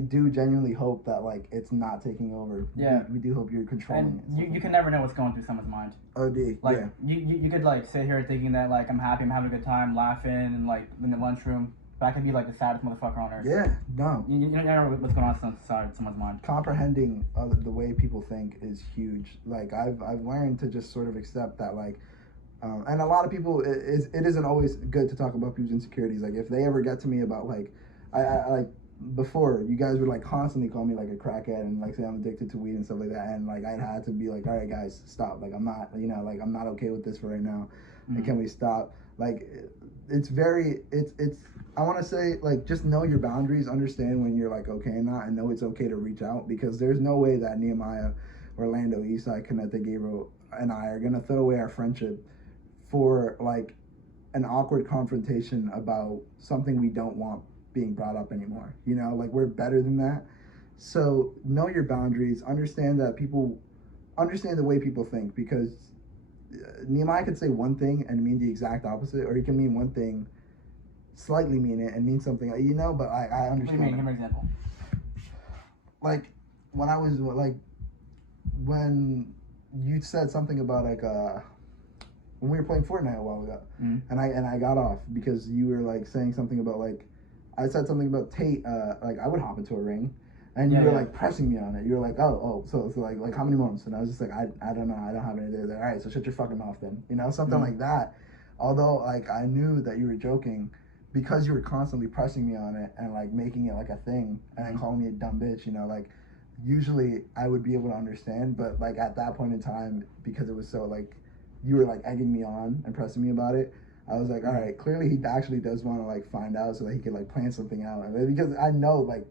do genuinely hope that like it's not taking over. Yeah. We do hope you're controlling it. You can never know what's going through someone's mind. OD. Like yeah. you could like sit here thinking that like I'm happy, I'm having a good time, laughing, and like in the lunchroom. But I could be like the saddest motherfucker on earth. Yeah. No. You never know what's going on inside someone's mind. Comprehending the way people think is huge. Like I've learned to just sort of accept that like. And a lot of people, it isn't always good to talk about people's insecurities. Like, if they ever get to me about, like, I like, before, you guys would, like, constantly call me, like, a crackhead and, like, say I'm addicted to weed and stuff like that. And, like, I'd had to be like, all right, guys, stop. Like, I'm not, like, I'm not okay with this for right now. Mm-hmm. And can we stop? Like, it's I want to say, like, just know your boundaries, understand when you're, like, okay and not, and know it's okay to reach out. Because there's no way that Nehemiah, Orlando, Eastside, Connecticut, Gabriel, and I are going to throw away our friendship for like an awkward confrontation about something we don't want being brought up anymore. Like we're better than that. So know your boundaries, understand the way people think, because Nehemiah could say one thing and mean the exact opposite, or he can mean one thing, slightly mean it and mean something, but I understand. What do you mean? Give me an example. Like when I was when you said something about like when we were playing Fortnite a while ago, and I got off because you were like saying something about like, I said something about Tate, like I would hop into a ring, and you were like pressing me on it. You were like, so like how many months? And I was just like, I don't know, I don't have any idea. Like, all right, so shut your fucking mouth then, something like that. Although like I knew that you were joking, because you were constantly pressing me on it and like making it like a thing, and then calling me a dumb bitch, like. Usually I would be able to understand, but like at that point in time, because it was so like you were like egging me on and pressing me about it, I was like, all right, clearly he actually does want to like find out so that he could like plan something out, because I know like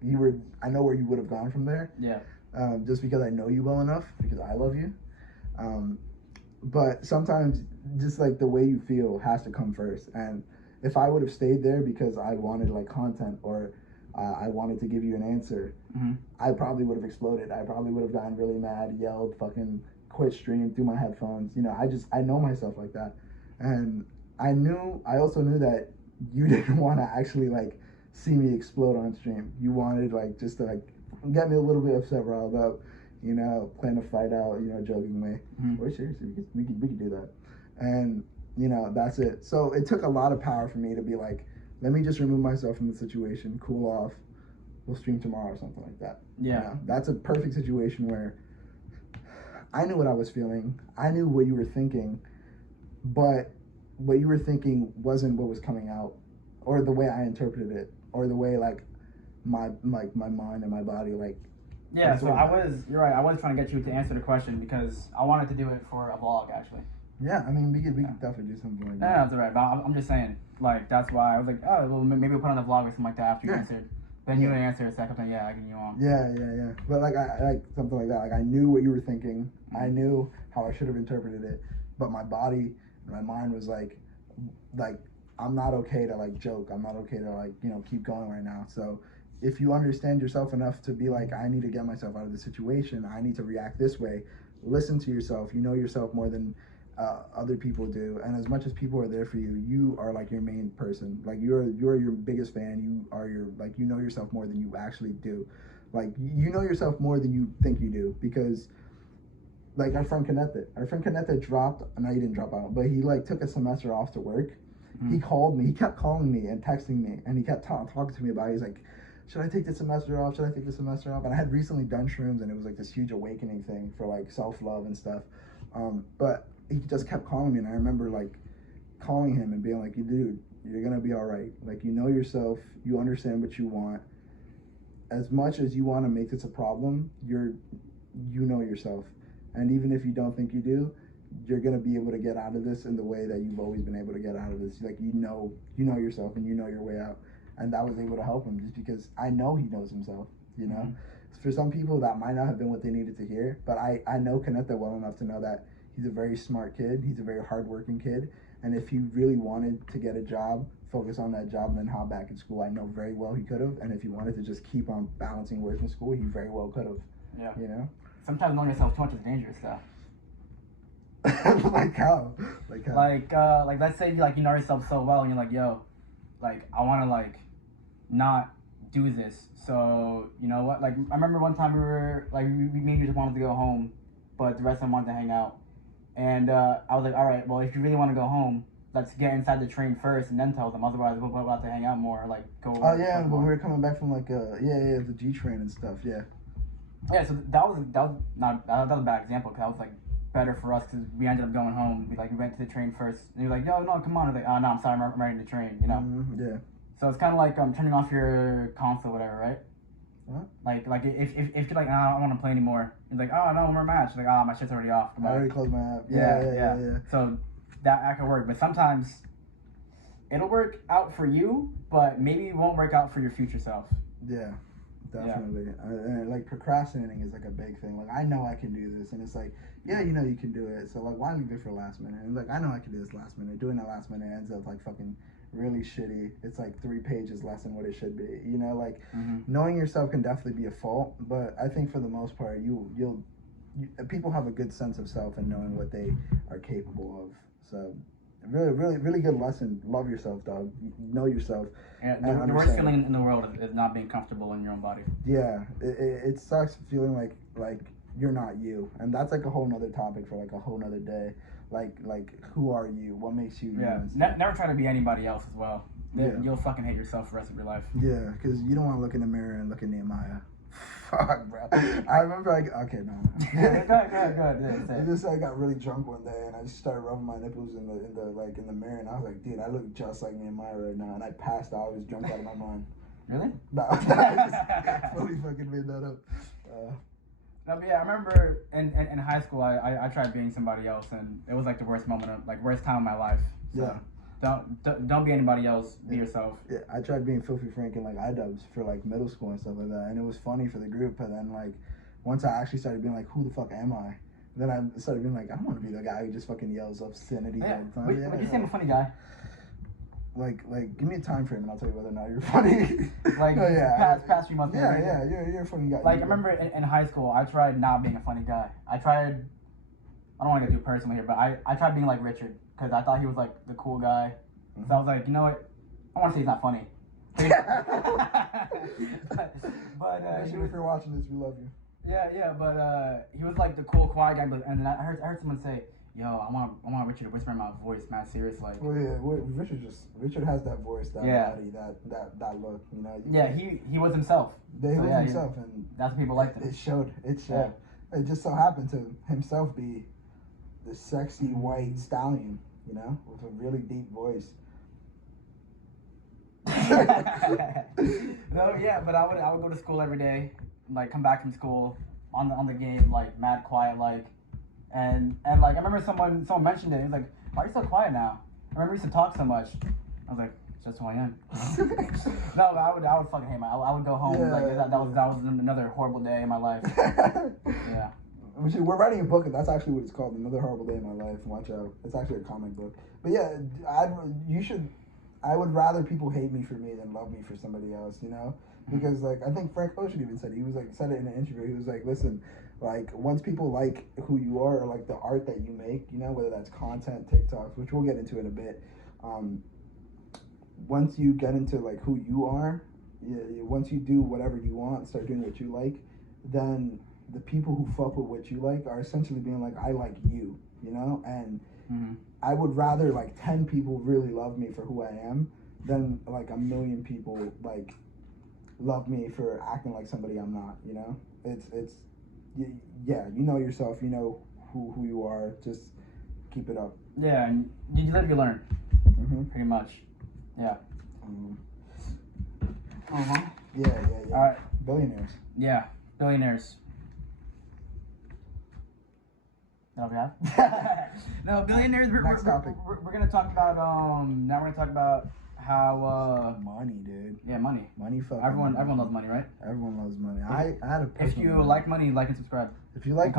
I know where you would have gone from there. Yeah. Just because I know you well enough, because I love you. But sometimes just like the way you feel has to come first. And if I would have stayed there because I wanted like content or I wanted to give you an answer, Mm-hmm. I probably would have exploded. I probably would have gotten really mad, yelled, fucking quit stream through my headphones. I know myself like that. And I also knew that you didn't want to actually like see me explode on stream. You wanted like just to like get me a little bit upset, riled up, plan to fight out, jokingly. Mm-hmm. Or seriously, we could do that. And, that's it. So it took a lot of power for me to be like, let me just remove myself from the situation, cool off, we'll stream tomorrow or something like that. Yeah. That's a perfect situation where I knew what I was feeling. I knew what you were thinking, but what you were thinking wasn't what was coming out, or the way I interpreted it, or the way like my mind and my body like. Yeah, so you're right, I was trying to get you to answer the question because I wanted to do it for a vlog actually. Yeah, I mean, we could definitely do something like No, that. that's alright, but I'm just saying, like, that's why I was like, oh, well, maybe we'll put on a vlog or something like that after you answered. Then you didn't answer a second time, yeah, I can you on. Yeah. But like, I like something like that. Like, I knew what you were thinking. I knew how I should have interpreted it, but my body and my mind was like, I'm not okay to like joke. I'm not okay to like, keep going right now. So if you understand yourself enough to be like, I need to get myself out of this situation, I need to react this way, listen to yourself. You know yourself more than other people do, and as much as people are there for you, you are like your main person. Like you're your biggest fan. You are you know yourself more than you actually do. Like you know yourself more than you think you do, because like our friend Canetta dropped. No, he didn't drop out, but he like took a semester off to work. Mm-hmm. He called me. He kept calling me and texting me, and he kept talking to me about it. He's like, should I take the semester off? Should I take the semester off? And I had recently done shrooms, and it was like this huge awakening thing for like self-love and stuff. But he just kept calling me, and I remember like calling him and being like, dude, you're gonna be all right. Like, you know yourself, you understand what you want. As much as you want to make this a problem, you know yourself, and even if you don't think you do, you're gonna be able to get out of this in the way that you've always been able to get out of this. Like, you know yourself, and you know your way out. And that was able to help him just because I know he knows himself. Mm-hmm. For some people that might not have been what they needed to hear, but I know Kanetta well enough to know that he's a very smart kid. He's a very hardworking kid. And if he really wanted to get a job, focus on that job, and then hop back in school, I know very well he could have. And if he wanted to just keep on balancing work and school, he very well could have. Yeah. Sometimes knowing yourself too much is dangerous, though. Like how? Like let's say like you know yourself so well, and you're like, yo, like I want to like not do this. So you know what? Like I remember one time we were like we maybe just wanted to go home, but the rest of them wanted to hang out. And I was like, all right, well, if you really want to go home, let's get inside the train first and then tell them. Otherwise, we'll have to hang out more, like go. Oh yeah, when we were coming back from like the G train and stuff. Yeah. Yeah, so that was a bad example because that was like better for us because we ended up going home. We went to the train first, and you're like, no, come on. I was like, oh no, I'm sorry, I'm riding the train. Yeah. So it's kind of like turning off your console, whatever, right? What? Like if you're like, I don't want to play anymore. It's like, oh no, we're match. Like, oh, my shit's already off. I already closed my app. Yeah. So that could work, but sometimes it'll work out for you, but maybe it won't work out for your future self. Yeah, definitely. And like procrastinating is like a big thing. Like I know I can do this, and it's like, yeah, you know you can do it. So like, why leave it for last minute? And like, I know I can do this last minute. Doing it last minute ends up like fucking really shitty. It's like 3 pages less than what it should be. Knowing yourself can definitely be a fault, but I think for the most part, people have a good sense of self and knowing what they are capable of. So really good lesson. Love yourself, dog. Know yourself. And the worst feeling in the world is not being comfortable in your own body. Yeah, it sucks feeling like you're not you, and that's like a whole nother topic for like a whole nother day. Like who are you? What makes you? Yeah, never try to be anybody else as well. You'll fucking hate yourself for the rest of your life. Yeah, because you don't want to look in the mirror and look at Nehemiah. Fuck, bro. I remember okay, no. Go ahead. I got really drunk one day and I just started rubbing my nipples in the mirror, and I was like, dude, I look just like Nehemiah right now, and I passed out. I was drunk out of my mind. Really? No, I just fully fucking made that up. No, but yeah, I remember in high school I tried being somebody else, and it was like the worst worst time of my life. So. Yeah. Don't be anybody else. Be yourself. Yeah, I tried being Filthy Frank in like iDubbbz for like middle school and stuff like that, and it was funny for the group. But then like once I actually started being like, who the fuck am I? Then I started being like, I don't want to be the guy who just fucking yells obscenity all the time. Would you say I'm a funny guy? Like, give me a time frame and I'll tell you whether or not you're funny. Like, oh, yeah. past few months. Yeah, you're a funny guy. Like, I remember in high school, I tried not being a funny guy. I don't want to get too personal here, but I tried being like Richard, because I thought he was like the cool guy. Mm-hmm. So I was like, you know what? I want to say he's not funny. but Richard, if you're watching this, we love you. Yeah, but he was like the cool, quiet guy. But and then I heard someone say, "Yo, I want Richard to whisper in my voice, man, serious like." Well, yeah, Richard has that voice, that body, that look, you know. Yeah, he was himself. He was himself, and that's what people liked him. It showed. Yeah. It just so happened to himself be the sexy white stallion, you know, with a really deep voice. No, yeah, but I would go to school every day, like come back from school on the game, like mad quiet, like, and like I remember someone mentioned it. He was like, "Why are you so quiet now?" I remember you used to talk so much. I was like, "It's just who I am." No, but I would fucking hate I would go home like that was another horrible day in my life. Yeah. We're writing a book, and that's actually what it's called, Another Horrible Day in My Life. Watch out. It's actually a comic book. But yeah, I would rather people hate me for me than love me for somebody else, you know? Because, like, I think Frank Ocean even said it. He was, like, said it in an interview. He was like, listen, like, once people like who you are or, like, the art that you make, you know, whether that's content, TikToks, which we'll get into in a bit, once you get into, like, who you are, once you do whatever you want, start doing what you like, then the people who fuck with what you like are essentially being like, I like you, you know? And I would rather like 10 people really love me for who I am than like 1 million people like love me for acting like somebody I'm not, you know? Yeah, you know yourself, you know who you are, just keep it up. Yeah, and you live, you learn. Pretty much. Yeah. Yeah. All right. Billionaires. Yeah, billionaires. No, no, billionaires. Next topic. We're gonna talk about now we're gonna talk about how money, dude. Yeah, money. Money. Everyone loves money, right? Everyone loves money. I had a. If you like money, like and subscribe. If you like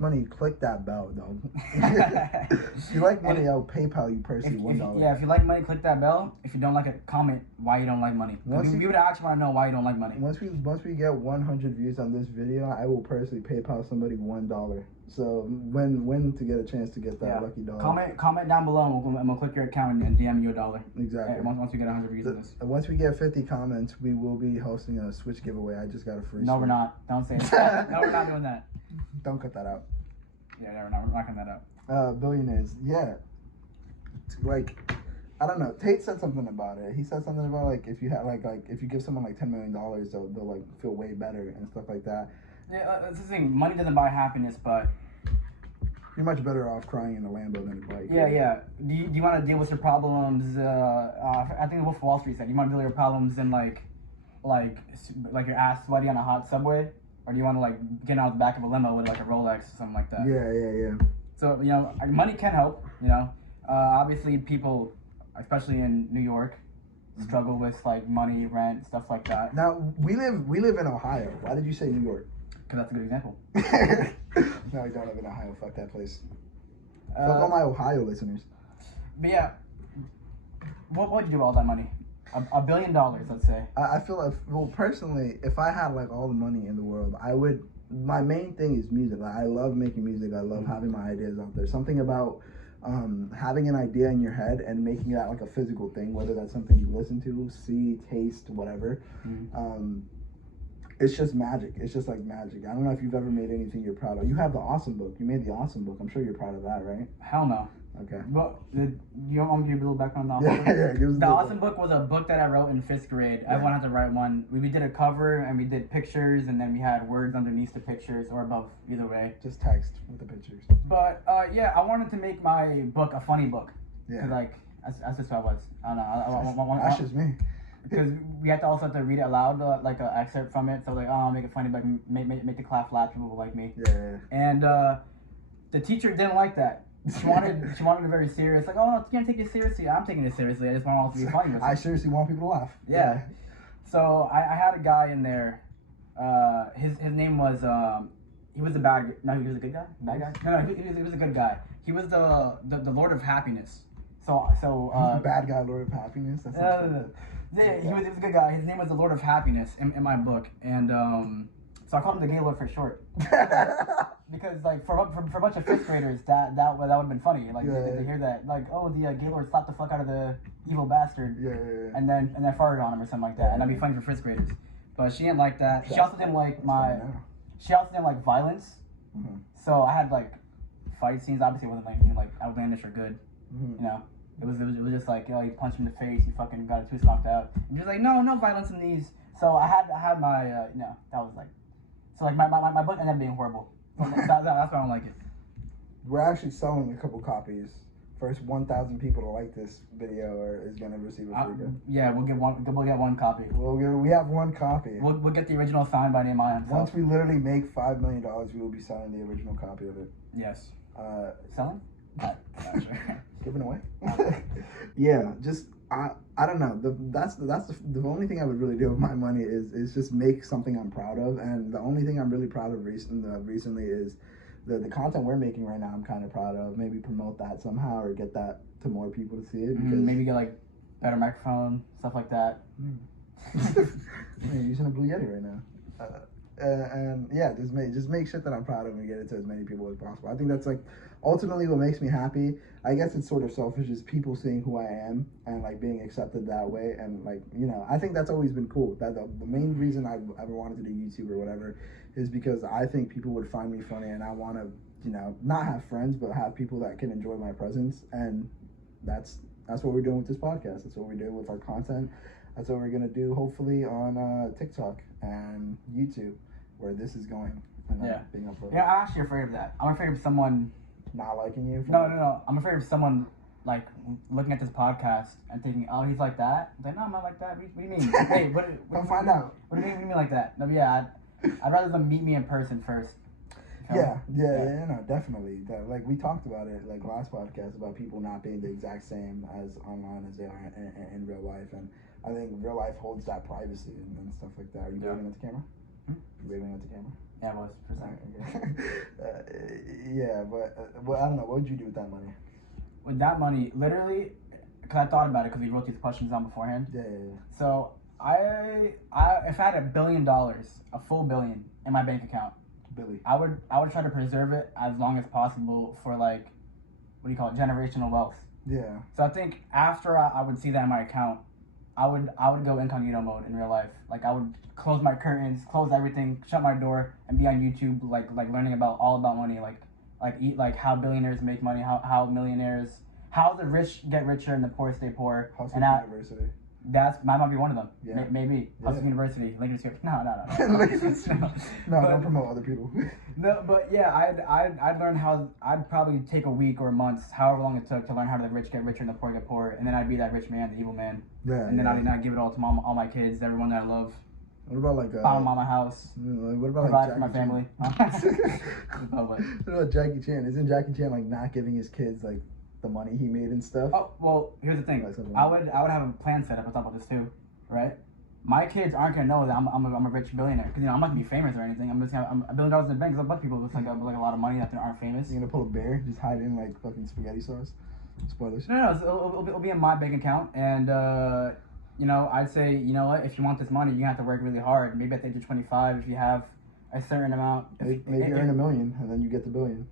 money, click that bell, dog. If you like money, I'll PayPal you personally $1. Yeah, if you like money, click that bell. If you don't like it, comment why you don't like money. We would actually want to know why you don't like money. Once we get 100 views on this video, I will personally PayPal somebody $1. So when to get a chance to get that lucky dollar. Comment down below and we'll click your account and DM you $1. Exactly. Once we get 100 views on this. Once we get 50 comments, we will be hosting a Switch giveaway. I just got a free. No, we're not. Don't say that. No, we're not doing that. Don't cut that out. Yeah, no, we're not knocking that out. Billionaires. Yeah. Like, I don't know. Tate said something about it. He said something about like if you have like if you give someone like $10 million, they'll like feel way better and stuff like that. Yeah, that's the thing. Money doesn't buy happiness, but you're much better off crying in a Lambo than a bike. Yeah. Do you want to deal with your problems? I think Wolf of Wall Street said you want to deal with your problems in like your ass sweaty on a hot subway, or do you want to like get out the back of a limo with like a Rolex or something like that? Yeah. So money can help. Obviously people, especially in New York, struggle with like money, rent, stuff like that. Now we live in Ohio. Why did you say New York? Because that's a good example. No, I don't live in Ohio. Fuck that place. Fuck all my Ohio listeners. But yeah, what would you do with all that money? $1 billion, let's say. I feel like, well, personally, if I had like all the money in the world, I would. My main thing is music. Like, I love making music. I love having my ideas out there. Something about having an idea in your head and making that like a physical thing, whether that's something you listen to, see, taste, whatever. It's just magic. It's just like magic. I don't know if you've ever made anything you're proud of. You have the Awesome Book. You made the Awesome Book. I'm sure you're proud of that, right? Hell no. Okay. Well, you want me to give a little background on the Awesome Book? Yeah. The Awesome Book was a book that I wrote in 5th grade. Yeah. Everyone had to write one. We did a cover and we did pictures and then we had words underneath the pictures or above, either way. Just text with the pictures. But yeah, I wanted to make my book a funny book. Yeah. Cause like that's just what I was. I don't know. That's just me. Because we also have to read it aloud, like an excerpt from it. So like, I'll make it funny, but make the class laugh. People will like me. Yeah. And the teacher didn't like that. She wanted it very serious. Like, oh, you can't take it seriously. I'm taking it seriously. I just want it to be funny. I seriously want people to laugh. Yeah. So I had a guy in there. His name was he was a bad. No, he was a good guy. Bad guy. No, he was a good guy. He was the Lord of Happiness. So bad guy, Lord of Happiness. That's not yeah, he was a good guy. His name was the Lord of Happiness in my book, and so I called him the Gay Lord for short. Because like for a bunch of fifth graders, that would have been funny. Like to hear that, like, oh, the Gay Lord slapped the fuck out of the evil bastard, and then farted on him or something like that, and that'd be funny for fifth graders. But she didn't like that. She also didn't like She also didn't like violence. Mm-hmm. So I had like fight scenes. Obviously, it wasn't like anything like outlandish or good. Mm-hmm. You know, it was just like, oh, you punched him in the face, you fucking got a tooth knocked out. And just like, no violence in these. So I had my that was like, so like my book ended up being horrible. So that's why I don't like it. We're actually selling a couple copies. First 1,000 people to like this video is gonna receive a free gift. Yeah, we'll get one copy. We have one copy. We'll get the original signed by Nehemiah himself. Once we literally make $5 million, we will be selling the original copy of it. Yes. Selling? Giving away. Yeah, just I don't know. That's the only thing I would really do with my money is just make something I'm proud of, and the only thing I'm really proud of recently is the content we're making right now. I'm kind of proud of. Maybe promote that somehow or get that to more people to see it. Because maybe get like better microphone, stuff like that. You're using a Blue Yeti right now. And yeah, just make shit that I'm proud of and get it to as many people as possible. I think that's like ultimately what makes me happy. I guess it's sort of selfish, is people seeing who I am and like being accepted that way. And like, I think that's always been cool. That the main reason I ever wanted to do YouTube or whatever is because I think people would find me funny, and I want to not have friends but have people that can enjoy my presence. And that's what we're doing with this podcast. That's what we're doing with our content. That's what we're gonna do hopefully on TikTok and YouTube, where this is going. And being uploaded. Yeah, I'm actually afraid of that. I'm afraid of someone not liking you. No. I'm afraid of someone like looking at this podcast and thinking, oh, he's like that. I'm like, no, I'm not like that. What do you mean? Hey, what Come find out. What do you mean like that? No, yeah, I'd rather them meet me in person first. Yeah, definitely. Like we talked about it like last podcast about people not being the exact same as online as they are in real life, and I think real life holds that privacy and stuff like that. Are you waving at the camera? You waving at the camera? Yeah, I was for a second. Yeah, but I don't know. What would you do with that money? With that money, literally, because I thought about it because we wrote these questions down beforehand. Yeah. So if I had $1 billion, a full billion in my bank account, I would try to preserve it as long as possible for like, what do you call it, generational wealth. Yeah. So I think after I would see that in my account, I would go incognito mode in real life. Like I would close my curtains, close everything, shut my door, and be on YouTube like learning all about money, like how billionaires make money, how millionaires, how the rich get richer and the poor stay poor. Hustle University. Might be one of them. Yeah. Maybe. Hustle University, Lincoln Square. No. No, don't promote other people. No, but yeah, I'd learn how. I'd probably take a week or months, however long it took, to learn how the rich get richer and the poor get poorer, and then I'd be that rich man, the evil man. Yeah. And then I'd give it all to all my kids, everyone that I love. What about like buy my house? What about provide like for my family? What about Jackie Chan? Isn't Jackie Chan like not giving his kids like the money he made and stuff? Oh well, here's the thing. I would have a plan set up. I'll talk about this too, right? My kids aren't gonna know that I'm a rich billionaire because I'm not gonna be famous or anything. I'm just gonna $1 billion in the bank. Because a bunch of people with like a lot of money that aren't famous. You're gonna pull a bear, just hide it in like fucking spaghetti sauce. Spoilers. No, it'll be in my bank account, and I'd say, you know what, if you want this money, you have to work really hard. Maybe at the age of 25, if you have a certain amount. Maybe earn $1 million and then you get the $1 billion.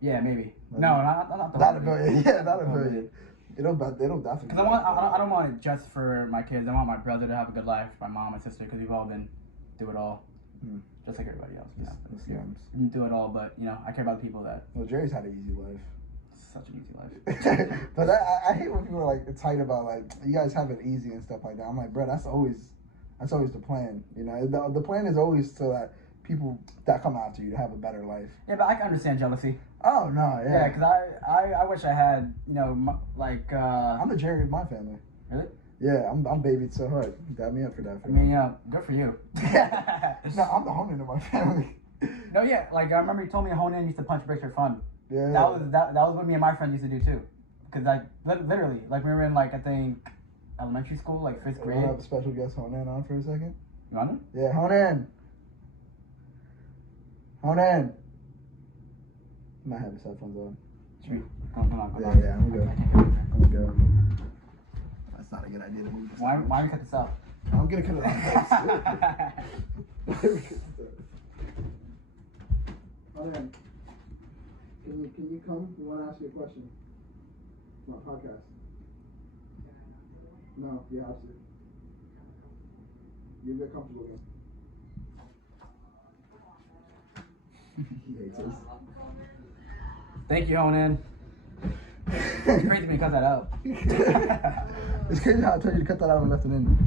Yeah, maybe. No, not the $1 billion. Yeah, not $1 billion. It'll definitely. Because I don't want it just for my kids. I want my brother to have a good life, my mom, my sister, because we've all been do it all, just like everybody else. We didn't do it all, but I care about the people that. Well, Jerry's had an easy life. Such an easy life. But I hate when people are like tight about like you guys have it easy and stuff like that. I'm like, bro, that's always the plan. The plan is always so that people that come after you to have a better life. Yeah, but I can understand jealousy. Oh no, yeah. Yeah, because I wish I had I'm the Jerry of my family. Really? Yeah, I'm babied so hard. You got me up for that. Good for you. No, I'm the Honan of my family. No, yeah, like I remember you told me Honan used to punch bricks for fun. Yeah. That was what me and my friend used to do too, because literally we were in I think elementary school, like 5th grade. Want to have a special guest Honan on for a second? You want him? Yeah, Honan. Hold on. Might have his headphones on. Come on. Yeah, I'm gonna go. That's not a good idea to move this. Why we cut this out? I'm gonna cut it out. Hold on. Can you come? We want to ask you a question. My podcast. No, you have to. You get comfortable again. He hates us. Thank you, Honan. It's crazy when you cut that out. It's crazy how I told you to cut that out and left it in.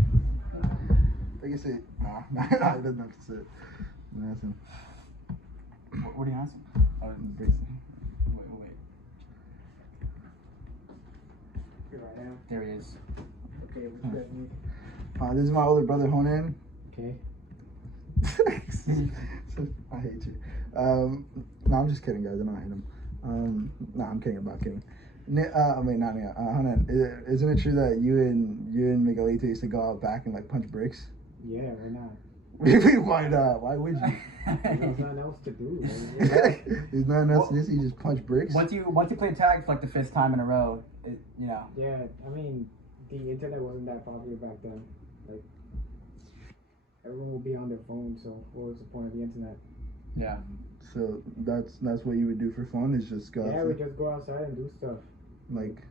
Take a seat. Nah, it doesn't have to sit. Nothing. What are you asking? Oh, Wait. Here I am. There he is. Okay, this is my older brother Honan. Okay. I hate you. No, I'm just kidding, guys. I don't hate him. No, I'm kidding about kidding. Honan, isn't it true that you and Miguelito used to go out back and like punch bricks? Yeah, why not? Why not? Why would you? There's nothing else to do. There's nothing else to do, so you just punch bricks? Once you play tag for like the 5th time in a row, you know. Yeah, I mean, the internet wasn't that popular back then. Like, everyone would be on their phone, so what was the point of the internet? Yeah. So that's what you would do for fun, is just go Yeah, outside? we just go outside and do stuff. Like,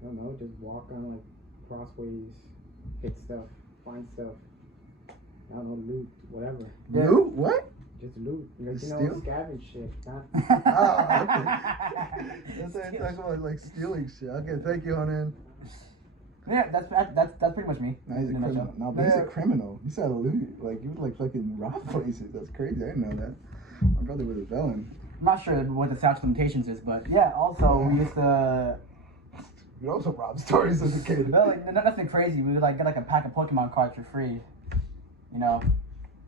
I don't know, just walk on like crossways, hit stuff, find stuff. I don't know, loot, whatever. Yeah. loot? What? Just loot. Like, Steal? scavenge shit. Not Oh, okay. That's what, like stealing shit. Okay, thank you, Honan. Yeah, that's pretty much me. Now he's a In criminal. nutshell. No, but he's a criminal. He said loot. Like, you would like fucking rob places. That's crazy. I didn't know that. My brother was a felon. I'm not sure what the statute of limitations is, but yeah. Also, we used to. You also rob stories as a kid. No, like, nothing crazy. We would like get like a pack of Pokemon cards for free. You know.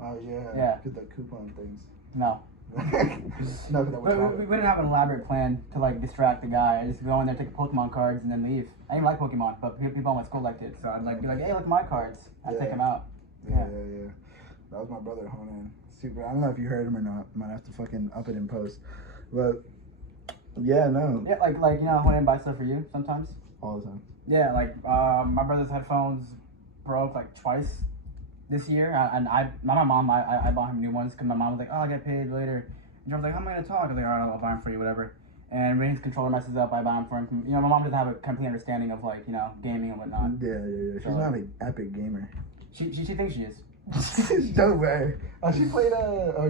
Oh yeah. Yeah. Get the coupon things. No. No, that was But we didn't have an elaborate plan to like distract the guy. I just go in there, take the Pokemon cards, and then leave. I didn't like Pokemon, but people in my school liked it, so I'd like be like, hey, look at my cards. I'd take them out. Yeah. That was my brother Honan. Super. I don't know if you heard him or not. Might have to fucking up it in post. But yeah, no. Yeah, like you know, when I buy stuff for you sometimes. All the time. Yeah, like my brother's headphones broke like twice this year, and my mom, I bought him new ones because my mom was like, oh, I get paid later. And I was like, how am I gonna talk? I was like, all right, I'll buy them for you, whatever. And when his controller messes up, I buy them for him. You know, my mom doesn't have a complete understanding of like, you know, gaming and whatnot. Yeah. She's So, not an epic gamer. She thinks she is. No way. Oh, she played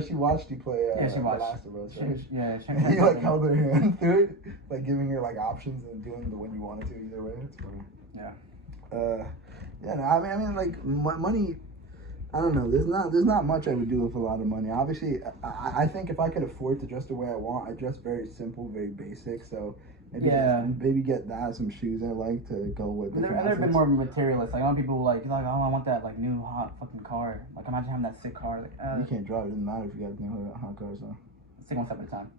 she watched you play Yeah, she watched. The Last of Us, right? She And you like held her hand through it, like giving her like options and doing the one you wanted to either way. It's funny. Yeah. Yeah. No, I mean, like money. I don't know. There's not much I would do with a lot of money. Obviously, I think if I could afford to dress the way I want, I dress very simple, very basic. So maybe get that, some shoes I like to go with. There have been more materialist. Like, I want people like, oh, I want that like new hot fucking car. Like, imagine having that sick car. Like, you can't drive. It doesn't matter if you got new hot cars though. let's take one step at a time.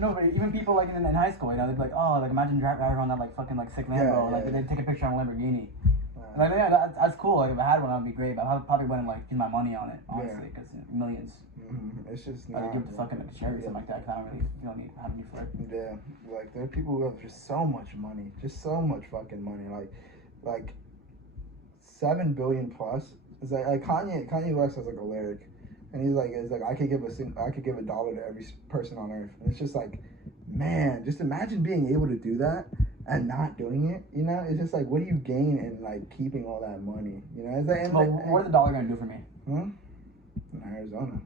No, but even people like in high school, you know, they'd be like, oh, like imagine driving around that like fucking like sick Lambo. Like they'd take a picture on a Lamborghini. Like, yeah, that's cool. Like, if I had one, that'd be great. But I probably wouldn't like use my money on it, honestly, because millions. It's just Like, not. give it to fucking like a charity or something like that. Cause I don't really, you don't need have any for it. Yeah, like there are people who have just so much money, just so much fucking money, like 7 billion plus. It's like Kanye West has like a lyric, and he's like, I could give $1 to every person on earth, and it's just like, man, just imagine being able to do that and not doing it. You know, it's just like, what do you gain in like keeping all that money? You know, What is the dollar gonna do for me? In Arizona.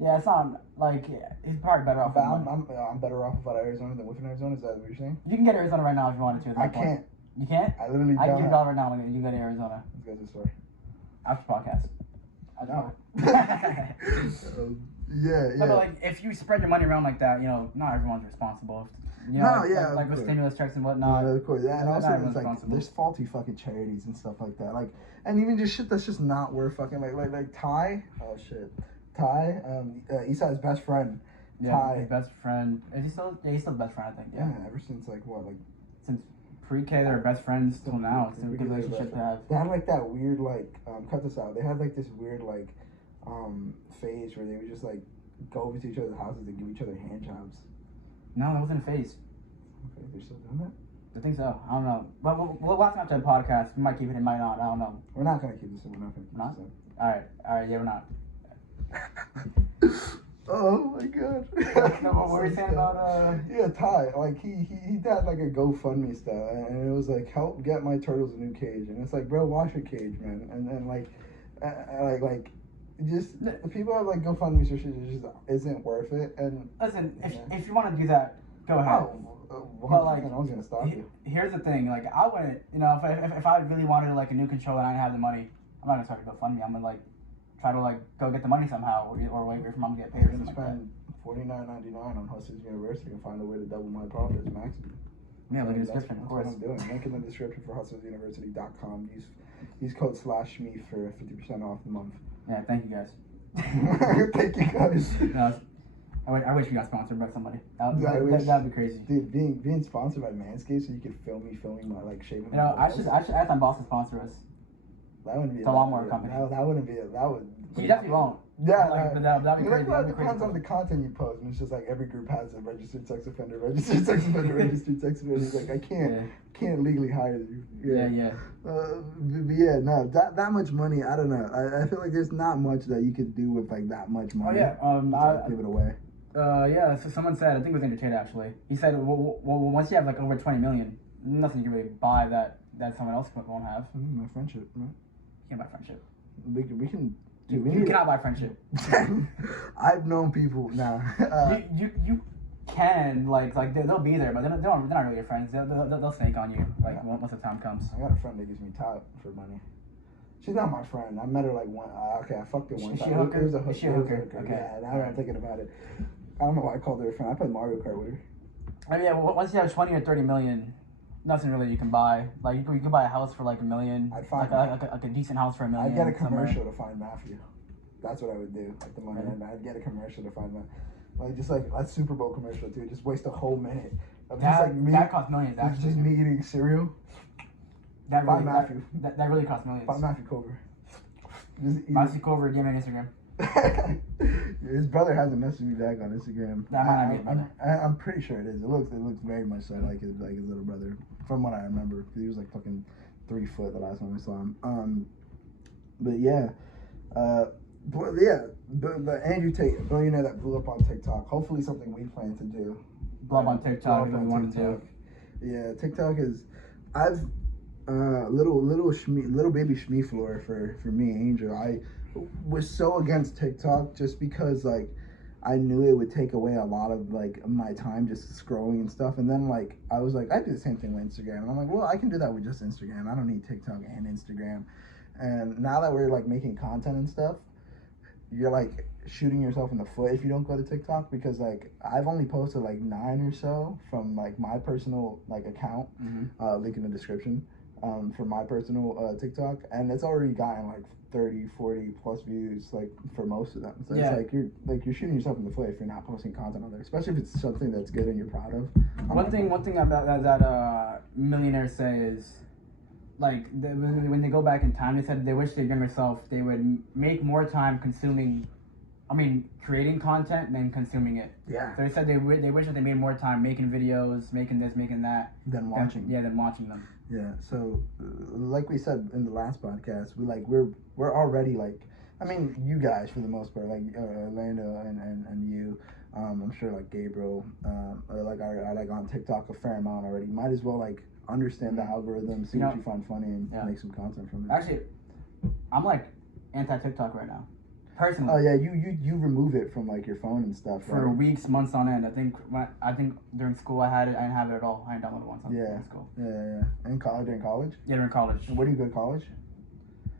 Yeah, it's not like he's probably better off. I'm better off without Arizona than with Arizona. Is that what you're saying? You can get Arizona right now if you wanted to. I can't. You can't? I literally I don't. can give you $1 right now. Like, you go to Arizona. Let's go to the store. After podcast. No. No, but like if you spread your money around like that, you know, not everyone's responsible. You know, like with stimulus checks and whatnot. Yeah, of course. Yeah, and also it's like responsible. there's faulty fucking charities and stuff like that. Like, and even just shit that's just not worth fucking like Ty. Oh shit, Ty. Esai's best friend. Yeah, Ty. his best friend. Is he still? Yeah, he's still the best friend, I think. Yeah, ever since like since pre-K, they're best friends till now. It's a good relationship to have. They had like that weird like cut this out. They had like this weird like phase where they would just like go over to each other's houses and give each other hand jobs? No, that wasn't a phase. Okay, they're still doing that? I think so. I don't know. But we'll watch after the podcast. We might keep it. It might not. I don't know. We're not gonna keep this in. We're not gonna keep Not? this All right. Yeah, we're not. in. Oh my god. No, what were you saying about Yeah, Tate. Like he did like a GoFundMe stuff, and it was like, help get my turtles a new cage, and it's like, bro, wash your cage, man, and then like just the people have like GoFundMe for shit that just isn't worth it, and listen, if you want to do that, go ahead. But like, I was gonna stop you. Here's the thing, like I wouldn't, you know, if I really wanted like a new controller and I didn't have the money, I'm not gonna start to GoFundMe. I'm gonna like try to like go get the money somehow, or wait for mom to get paid. I'm gonna spend $49.99 on Hustlers University and find a way to double my profits maximum. Yeah, look at the description, of course. That's what I'm doing. Link in the description for hustlesuniversity.com. Use code /Schmieef for 50% off the month. Yeah, thank you guys. Thank you guys. No, I wish we got sponsored by somebody. That'd be crazy. Dude, being sponsored by Manscaped so you could film me filming my like shaving. You know, I should ask my boss to sponsor us. That wouldn't be a lawnmower company. That wouldn't be that would. He definitely won't. Yeah, like, that'd be crazy. It depends on the content you post, and it's just like every group has a registered sex offender, registered sex offender, registered sex offender. It's like I can't legally hire you. Yeah. But yeah, no, that much money. I don't know. I feel like there's not much that you could do with like that much money. Oh yeah. Give it away. Yeah. So someone said, I think it was Tate actually. He said, well, once you have like over 20 million, nothing you can really buy that someone else won't have. My friendship, right? You can't buy friendship. We can. Dude, you cannot buy friendship. I've known people now. You can like they'll be there, but they're not really your friends. They'll snake on you like once the time comes. I got a friend that gives me top for money. She's not my friend. I met her like one. Okay, I fucked her one time. It was a hooker. Is she a hooker? Okay. Yeah, now I'm thinking about it. I don't know why I called her a friend. I played Mario Kart with her. I mean, yeah, once you have 20 or 30 million, nothing really you can buy. Like you can buy a house for like $1 million. I'd find like a decent house for $1 million. I'd get a commercial to find Matthew. That's what I would do. Like the money, and I'd get a commercial to find Matthew. Like just like that Super Bowl commercial too. Just waste a whole minute of just like me. That costs millions. Actually, just me eating cereal. That really, Matthew. That really costs millions. Find Matthew Cover. Matthew Cover, give me an Instagram. His brother hasn't messaged me back on Instagram. That might not be his brother. I'm pretty sure it is. It looks very much so like his little brother, from what I remember. Because he was like fucking 3 foot the last time we saw him. But yeah, the Andrew Tate, billionaire that blew up on TikTok. Hopefully something we plan to do. Blow up on TikTok if we want to do. Yeah, TikTok is. I've little baby Schmieef lore for me, Angel. I was so against TikTok just because like I knew it would take away a lot of like my time just scrolling and stuff, and then like I was like I do the same thing with Instagram, and I'm like, well, I can do that with just Instagram. I don't need TikTok and Instagram. And now that we're like making content and stuff, you're like shooting yourself in the foot if you don't go to TikTok, because like I've only posted like 9 or so from like my personal like account, link in the description, for my personal TikTok, and it's already gotten like 30, 40 plus views like for most of them. So it's like you're shooting yourself in the foot if you're not posting content on there, especially if it's something that's good and you're proud of. One thing about that millionaires say is, like when they go back in time, they said they wish their younger self they would make more time creating content than consuming it. Yeah. So they said they wish that they made more time making videos, making this, making that, than watching. Than watching them. Yeah. So, like we said in the last podcast, we're already like, I mean, you guys for the most part, like Orlando and you, I'm sure like Gabriel, are like on TikTok a fair amount already. Might as well like understand the algorithm, see what you find funny, and make some content from it. Actually, I'm like anti-TikTok right now, personally. Oh yeah, you remove it from like your phone and stuff for weeks, months on end. I think during school I had it. I didn't have it at all. I didn't download it once. In school. Yeah. In college, during college. Yeah, during college. Where do you go to college?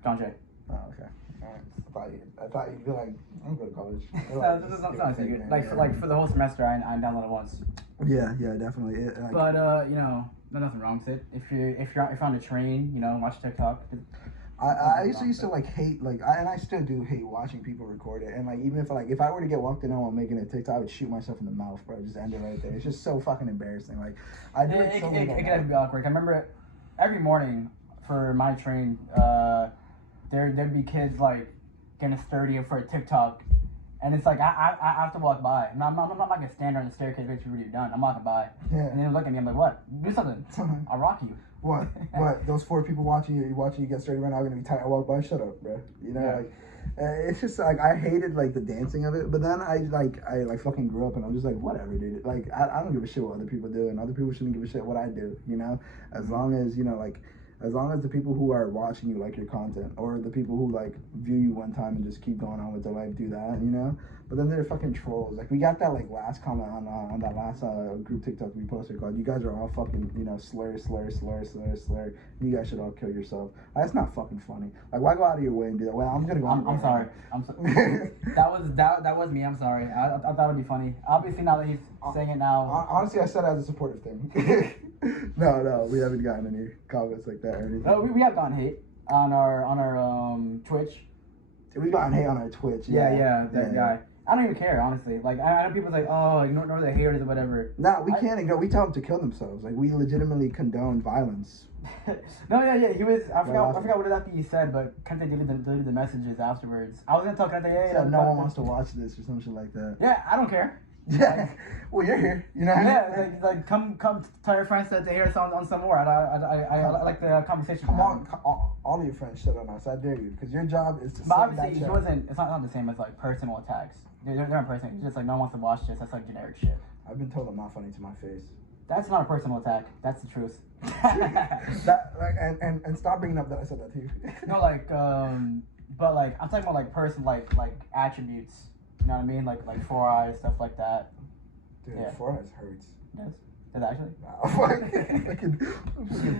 John Jay. Oh, okay. All right. I thought you'd be like, I'm going to college. That's not secret. Like for the whole semester, I downloaded it once. Yeah, definitely. But you know, there's nothing wrong with it. If you're on a train, you know, watch TikTok. I used to like hate and I still do hate watching people record it, and like even if I were to get walked in on while making a TikTok, I would shoot myself in the mouth, bro. Just end it right there. It's just so fucking embarrassing. Like I do it so many times. It could be awkward. I remember every morning for my train, there'd be kids like getting sturdy for a TikTok, And it's like I have to walk by. I'm not gonna stand on the staircase wait for you to be done. I'm walking by. Yeah. And they look at me. I'm like, what? Do something. I'll rock you. What? What? Those 4 people watching you get started right now are gonna be tight. I walk by. Shut up, bro. You know, Yeah. like. It's just like I hated like the dancing of it, but then I fucking grew up and I'm just like whatever, dude. Like I don't give a shit what other people do, and other people shouldn't give a shit what I do. You know, as long as as long as the people who are watching you like your content, or the people who like view you one time and just keep going on with their life do that, you know. But then they're fucking trolls. Like we got that like last comment on that last group TikTok we posted called "You guys are all fucking slur. You guys should all kill yourself." That's not fucking funny. Like why go out of your way and do that? Well, I'm gonna go. I'm sorry. that was me. I'm sorry. I thought it would be funny. Obviously, now that he's saying it now. Honestly, I said it as a supportive thing. No, we haven't gotten any comments like that or anything. No, we have gotten hate on our Twitch. We've gotten hate on our Twitch. Yeah, that guy. I don't even care, honestly. Like, I know people like, oh, ignore the haters or whatever. Nah, we can't ignore. We tell them to kill themselves. Like, we legitimately condone violence. No, yeah, he was. I forgot what exactly he said, but Kente deleted the messages afterwards. I was gonna tell Kente, hey, no one wants to watch this or some shit like that. Yeah, I don't care. Yeah, well, you're here. You know. Yeah, like come tell your friends to hear us on some more. I like the conversation. Come on, all of your friends shit on us. I dare you, because your job is to. But obviously, it wasn't. It's not the same as like personal attacks. They're in person. It's just like no one wants to watch this. That's like generic shit. I've been told I'm not funny to my face. That's not a personal attack. That's the truth. That like and stop bringing up that I said that to you. No, like but like I'm talking about like like attributes. You know what I mean? Like 4 eyes, stuff like that. Dude, Yeah. 4 eyes hurts. Yes. Does it actually?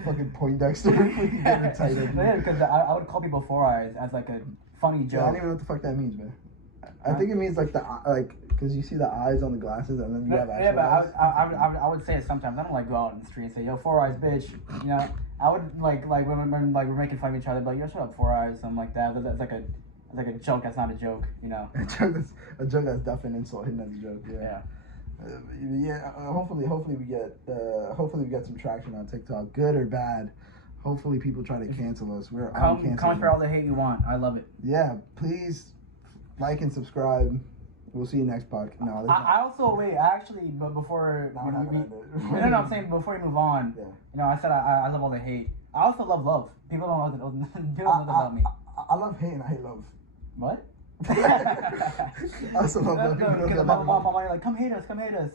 fucking Poindexter. Fucking getting excited. Yeah, because I would call people 4 eyes as like a funny joke. Yeah, I don't even know what the fuck that means, man. I think it means like because you see the eyes on the glasses and then you have actual eyes. I would say it sometimes. I don't like go out in the street and say, yo, 4 eyes, bitch. You know, I would like when like we're making fun of each other, but yo, shut up, 4 eyes, something like that. That's like a joke. That's not a joke, you know. a joke that's definitely an insult hidden as a joke. Yeah. Hopefully we get some traction on TikTok, good or bad. Hopefully people try to cancel us. We're come for all the hate you want. I love it. Yeah, please like and subscribe. We'll see you next podcast. No, I also but before I'm saying before we move on. Yeah. You know, I said I love all the hate. I also love love. People don't know that about me. I love hate and I hate love. What? I also love love. You're like, come hate us.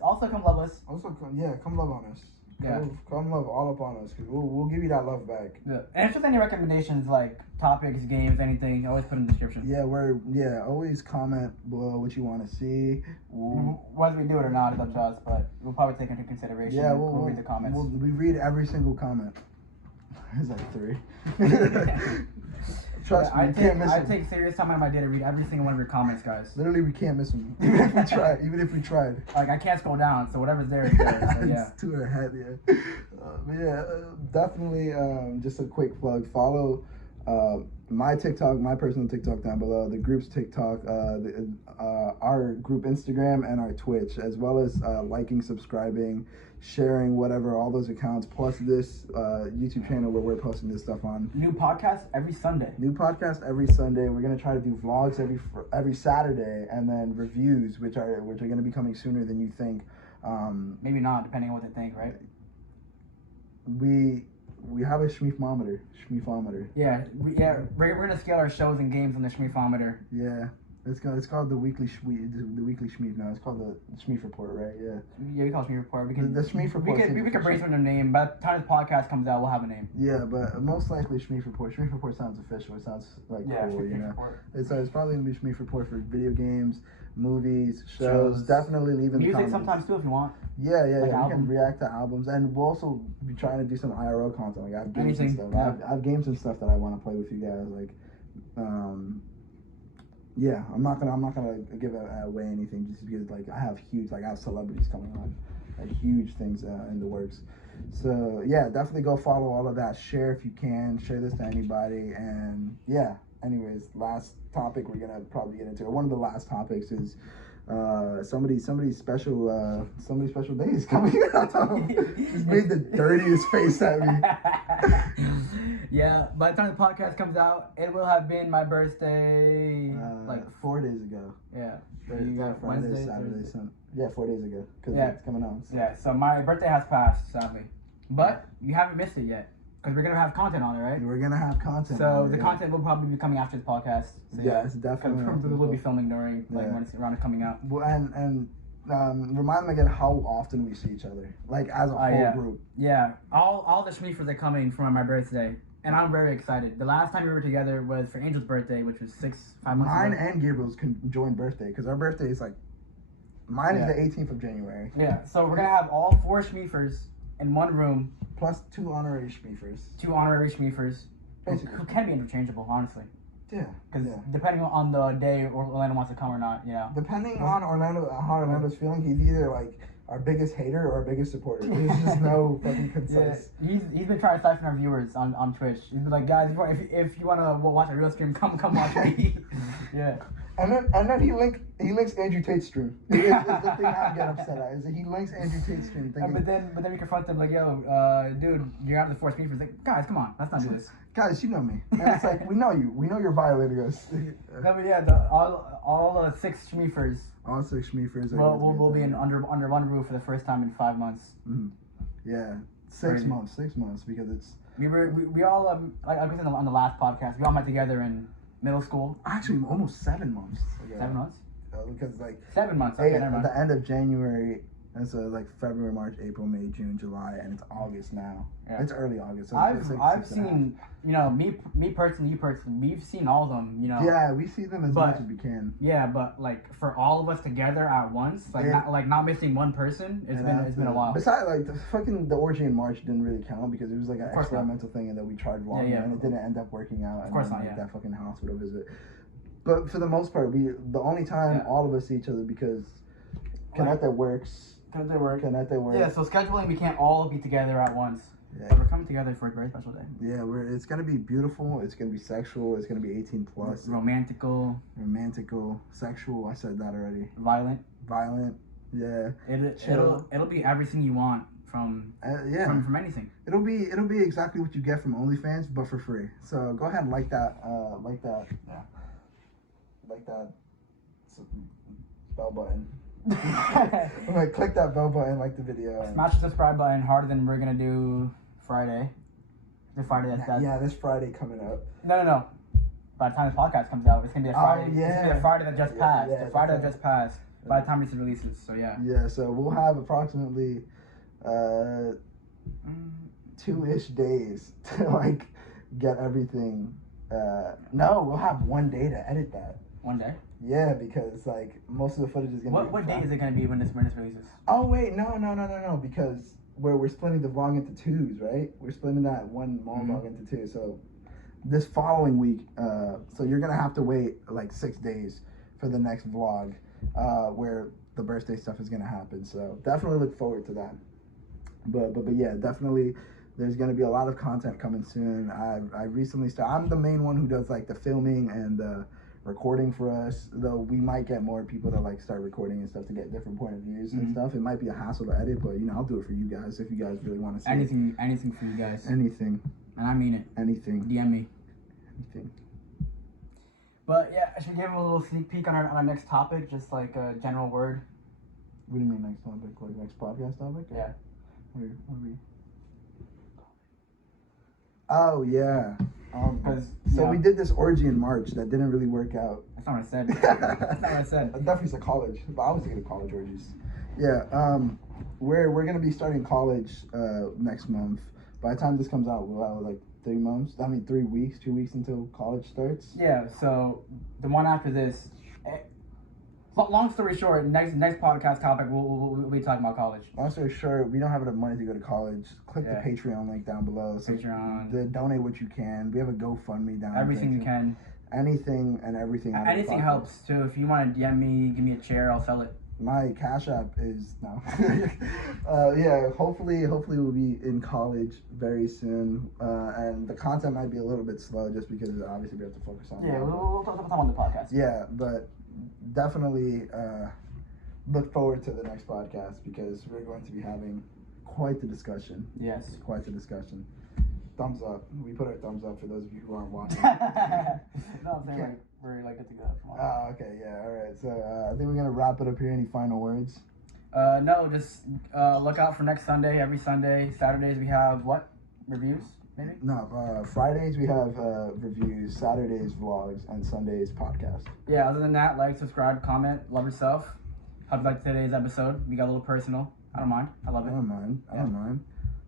Also, come love us. Come love on us. Yeah. Come love all up on us. Cause we'll give you that love back. Yeah. And if there's any recommendations, like topics, games, anything, always put in the description. Yeah, always comment below what you want to see. Whether we do it or not is up to us, but we'll probably take into consideration. Yeah, we'll read the comments. We read every single comment. There's like 3. Trust me, I take serious time out of my day to read every single one of your comments, guys. Literally, we can't miss them. Even if we tried. Like, I can't scroll down, so whatever's there is there. So, yeah. It's 2 ahead, yeah. Definitely, just a quick plug. Follow my TikTok, my personal TikTok down below, the group's TikTok, our group Instagram, and our Twitch, as well as liking, subscribing, sharing, whatever, all those accounts, plus this YouTube channel where we're posting this stuff on. New podcast every Sunday. We're gonna try to do vlogs every Saturday, and then reviews, which are gonna be coming sooner than you think. Maybe not, depending on what they think, right? We have a Schmiefometer. Yeah, we're gonna scale our shows and games on the Schmiefometer. Yeah. It's called the weekly Schmieef now. It's called the Schmieef report, right? Yeah. Yeah, we call it Schmieef report. The Schmieef report. We can brainstorm a name. By the time this podcast comes out, we'll have a name. Yeah, but most likely Schmieef report. Schmieef report sounds official. It sounds like cool, you know. Report. It's probably gonna be Schmieef report for video games, movies, shows. Definitely leave in the comments. Music sometimes too if you want. Yeah. We can react to albums, and we'll also be trying to do some IRL content. Like I have games and stuff. Yeah. I have games and stuff that I want to play with you guys. Like, yeah, I'm not gonna give away anything just because like I have celebrities coming on, like huge things in the works. So yeah, definitely go follow all of that. Share if you can. Share this to anybody. And yeah. Anyways, last topic we're gonna probably get into. One of the last topics is somebody's special day is coming up. Just made the dirtiest face at me. Yeah, by the time the podcast comes out, it will have been my birthday. Like 4 days ago. Yeah. You got Friday, Wednesday, Saturday, Thursday. Sunday. Yeah, 4 days ago. Because Yeah. it's coming out. So. Yeah, so my birthday has passed, sadly. But you haven't missed it yet. Because we're going to have content on it, right? We're going to have content. So the content will probably be coming after the podcast. So yeah, it's definitely. We will be filming during, when it's around coming out. Well, and remind them again how often we see each other. Like, as a whole group. Yeah, all the Schmiefers are coming for my birthday. And I'm very excited. The last time we were together was for Angel's birthday, which was 5 months Mine ago. and Gabriel's joint birthday, because our birthday is like, mine is the 18th of January. Yeah, so we're going to have all 4 Schmiefers in one room. Plus 2 honorary Schmiefers. 2 honorary Schmiefers. Basically. Who can be interchangeable, honestly. Yeah. Because depending on the day Orlando wants to come or not, Depending on how Orlando's feeling, he's either like our biggest hater or our biggest supporter. There's just no fucking concise. Yeah, he's been trying to siphon our viewers on Twitch. He's been like, guys, if you want to watch a real stream, come watch me. Yeah. And then he links Andrew Tate's stream. It's the thing I get upset at is that he links Andrew Tate's stream. But then we confront them like, yo, dude, you're out of the 4 Schmiefers. Like, guys, come on, let's not do this. Guys, you know me. And it's like, we know you. We know you're violating us. No, but yeah, all 6 Schmiefers. All 6 Schmiefers. We'll be under one roof for the first time in 5 months. Mm-hmm. Yeah, 6 months. 6 months because it's. We all like I said on the last podcast, we all met together in middle school. Actually, almost 7 months. 7 months. Because like 7 months. Okay, at the end of January. And so like February, March, April, May, June, July, and it's August now. Yeah. It's early August. So I've seen, me personally, we've seen all of them, Yeah, we see them as much as we can. Yeah, but like for all of us together at once, not missing one person, it's been a while. Besides, like the orgy in March didn't really count because it was like an experimental thing, and that we tried vlogging, and it didn't end up working out. Of course not. That fucking hospital visit. But for the most part, the only time all of us see each other because Connected works. Connected work. Yeah, so scheduling, we can't all be together at once. Yeah. We're coming together for a very special day. Yeah, it's gonna be beautiful. It's gonna be sexual. It's gonna be 18 plus. Romantical, sexual. I said that already. Violent. Yeah. It'll be everything you want from anything. It'll be exactly what you get from OnlyFans, but for free. So go ahead and like that bell button. I'm like, click that bell button, like the video. Smash the subscribe button harder than we're gonna do Friday. The Friday that's yeah, this Friday coming up. No. By the time this podcast comes out, it's gonna be a Friday. Oh, yeah. It's gonna be a Friday that just passed. Yeah, the Friday that just passed. By the time this releases, so yeah. Yeah, so we'll have approximately 2-ish days to like get everything. No, we'll have 1 day to edit that. 1 day? Yeah, because like most of the footage is gonna be. What day is it gonna be when this releases? Oh wait, no, because we're splitting the vlog into 2s, right? We're splitting that one long vlog into 2. So this following week, so you're gonna have to wait like 6 days for the next vlog, where the birthday stuff is gonna happen. So definitely look forward to that. But yeah, definitely. There's going to be a lot of content coming soon. I recently started. I'm the main one who does like the filming and the recording for us. Though we might get more people to like start recording and stuff to get different point of views and stuff. It might be a hassle to edit, but I'll do it for you guys if you guys really want to see anything for you guys. Anything. And I mean it. Anything. DM me. Anything. But yeah, I should give him a little sneak peek on our next topic, just like a general word. What do you mean next topic? Like next podcast topic? Yeah. What are we? Oh yeah. We did this orgy in March that didn't really work out. That's not what I said. That's not what I said. I definitely said college, but I was thinking of college orgies. Yeah. We're gonna be starting college next month. By the time this comes out, we'll have like 3 months. 2 weeks until college starts. Yeah. So the one after this. Long story short, next podcast topic we'll be talking about college. Long story short, we don't have enough money to go to college. Click the Patreon link down below. So Patreon. Donate what you can. We have a GoFundMe down. Everything you can. Anything and everything. Anything helps too. If you want to DM me, give me a chair, I'll sell it. My Cash App is no. Yeah. Hopefully we'll be in college very soon. And the content might be a little bit slow just because obviously we have to focus on. Yeah, we'll talk on the podcast. Yeah, but. Definitely look forward to the next podcast because we're going to be having quite the discussion. Yes. Quite the discussion. Thumbs up. We put our thumbs up for those of you who aren't watching. No, I'm saying we're like good to go. Oh, okay, yeah, all right. So I think we're gonna wrap it up here. Any final words? No, just look out for next Sunday. Every Sunday, Saturdays we have what reviews? Maybe. No, Fridays we have reviews, Saturdays vlogs, and Sundays podcast. Yeah. Other than that, like, subscribe, comment, love yourself. How'd you like today's episode? We got a little personal. I don't mind. I love it. I don't mind. I don't mind.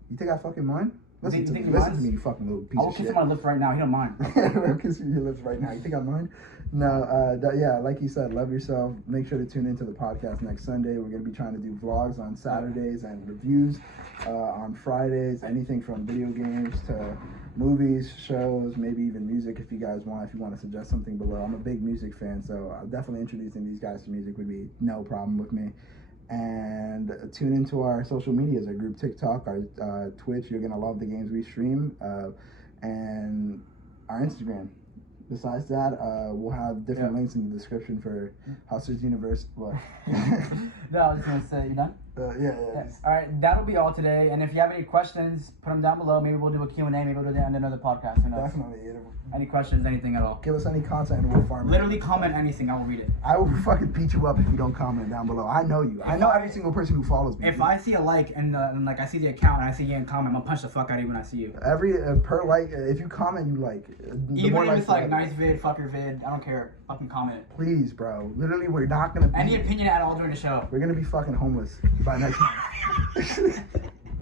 You think I fucking mind? Listen to me. you Listen mind? to me, you fucking little piece I will of kiss shit. him on the lips right now. He don't mind. I'm kissing your lips right now. You think I mind? No, yeah, like you said, love yourself. Make sure to tune into the podcast next Sunday. We're going to be trying to do vlogs on Saturdays and reviews on Fridays. Anything from video games to movies, shows, maybe even music if you guys want. If you want to suggest something below. I'm a big music fan, so definitely introducing these guys to music would be no problem with me. And tune into our social medias, our group TikTok, our Twitch. You're going to love the games we stream, and our Instagram. Besides that, we'll have different links in the description for Hustlers Universe. What? No, I was just going to say, you done? Yeah. All right, that'll be all today. And if you have any questions, put them down below. Maybe we'll do a Q&A. Maybe we'll do it on another podcast. Who knows? Definitely. Any questions, anything at all. Give us any content and we'll farm it. Literally comment anything. I will read it. I will fucking beat you up if you don't comment down below. I know you. I know every single person who follows me. If I see a like and like I see the account and I see you in comment, I'm going to punch the fuck out of you when I see you. Every per like, if you comment, you like. Even if it's like nice vid, fuck your vid, I don't care. Fucking comment it. Please, bro. Literally, we're not gonna be. Any opinion at all during the show. We're gonna be fucking homeless by next.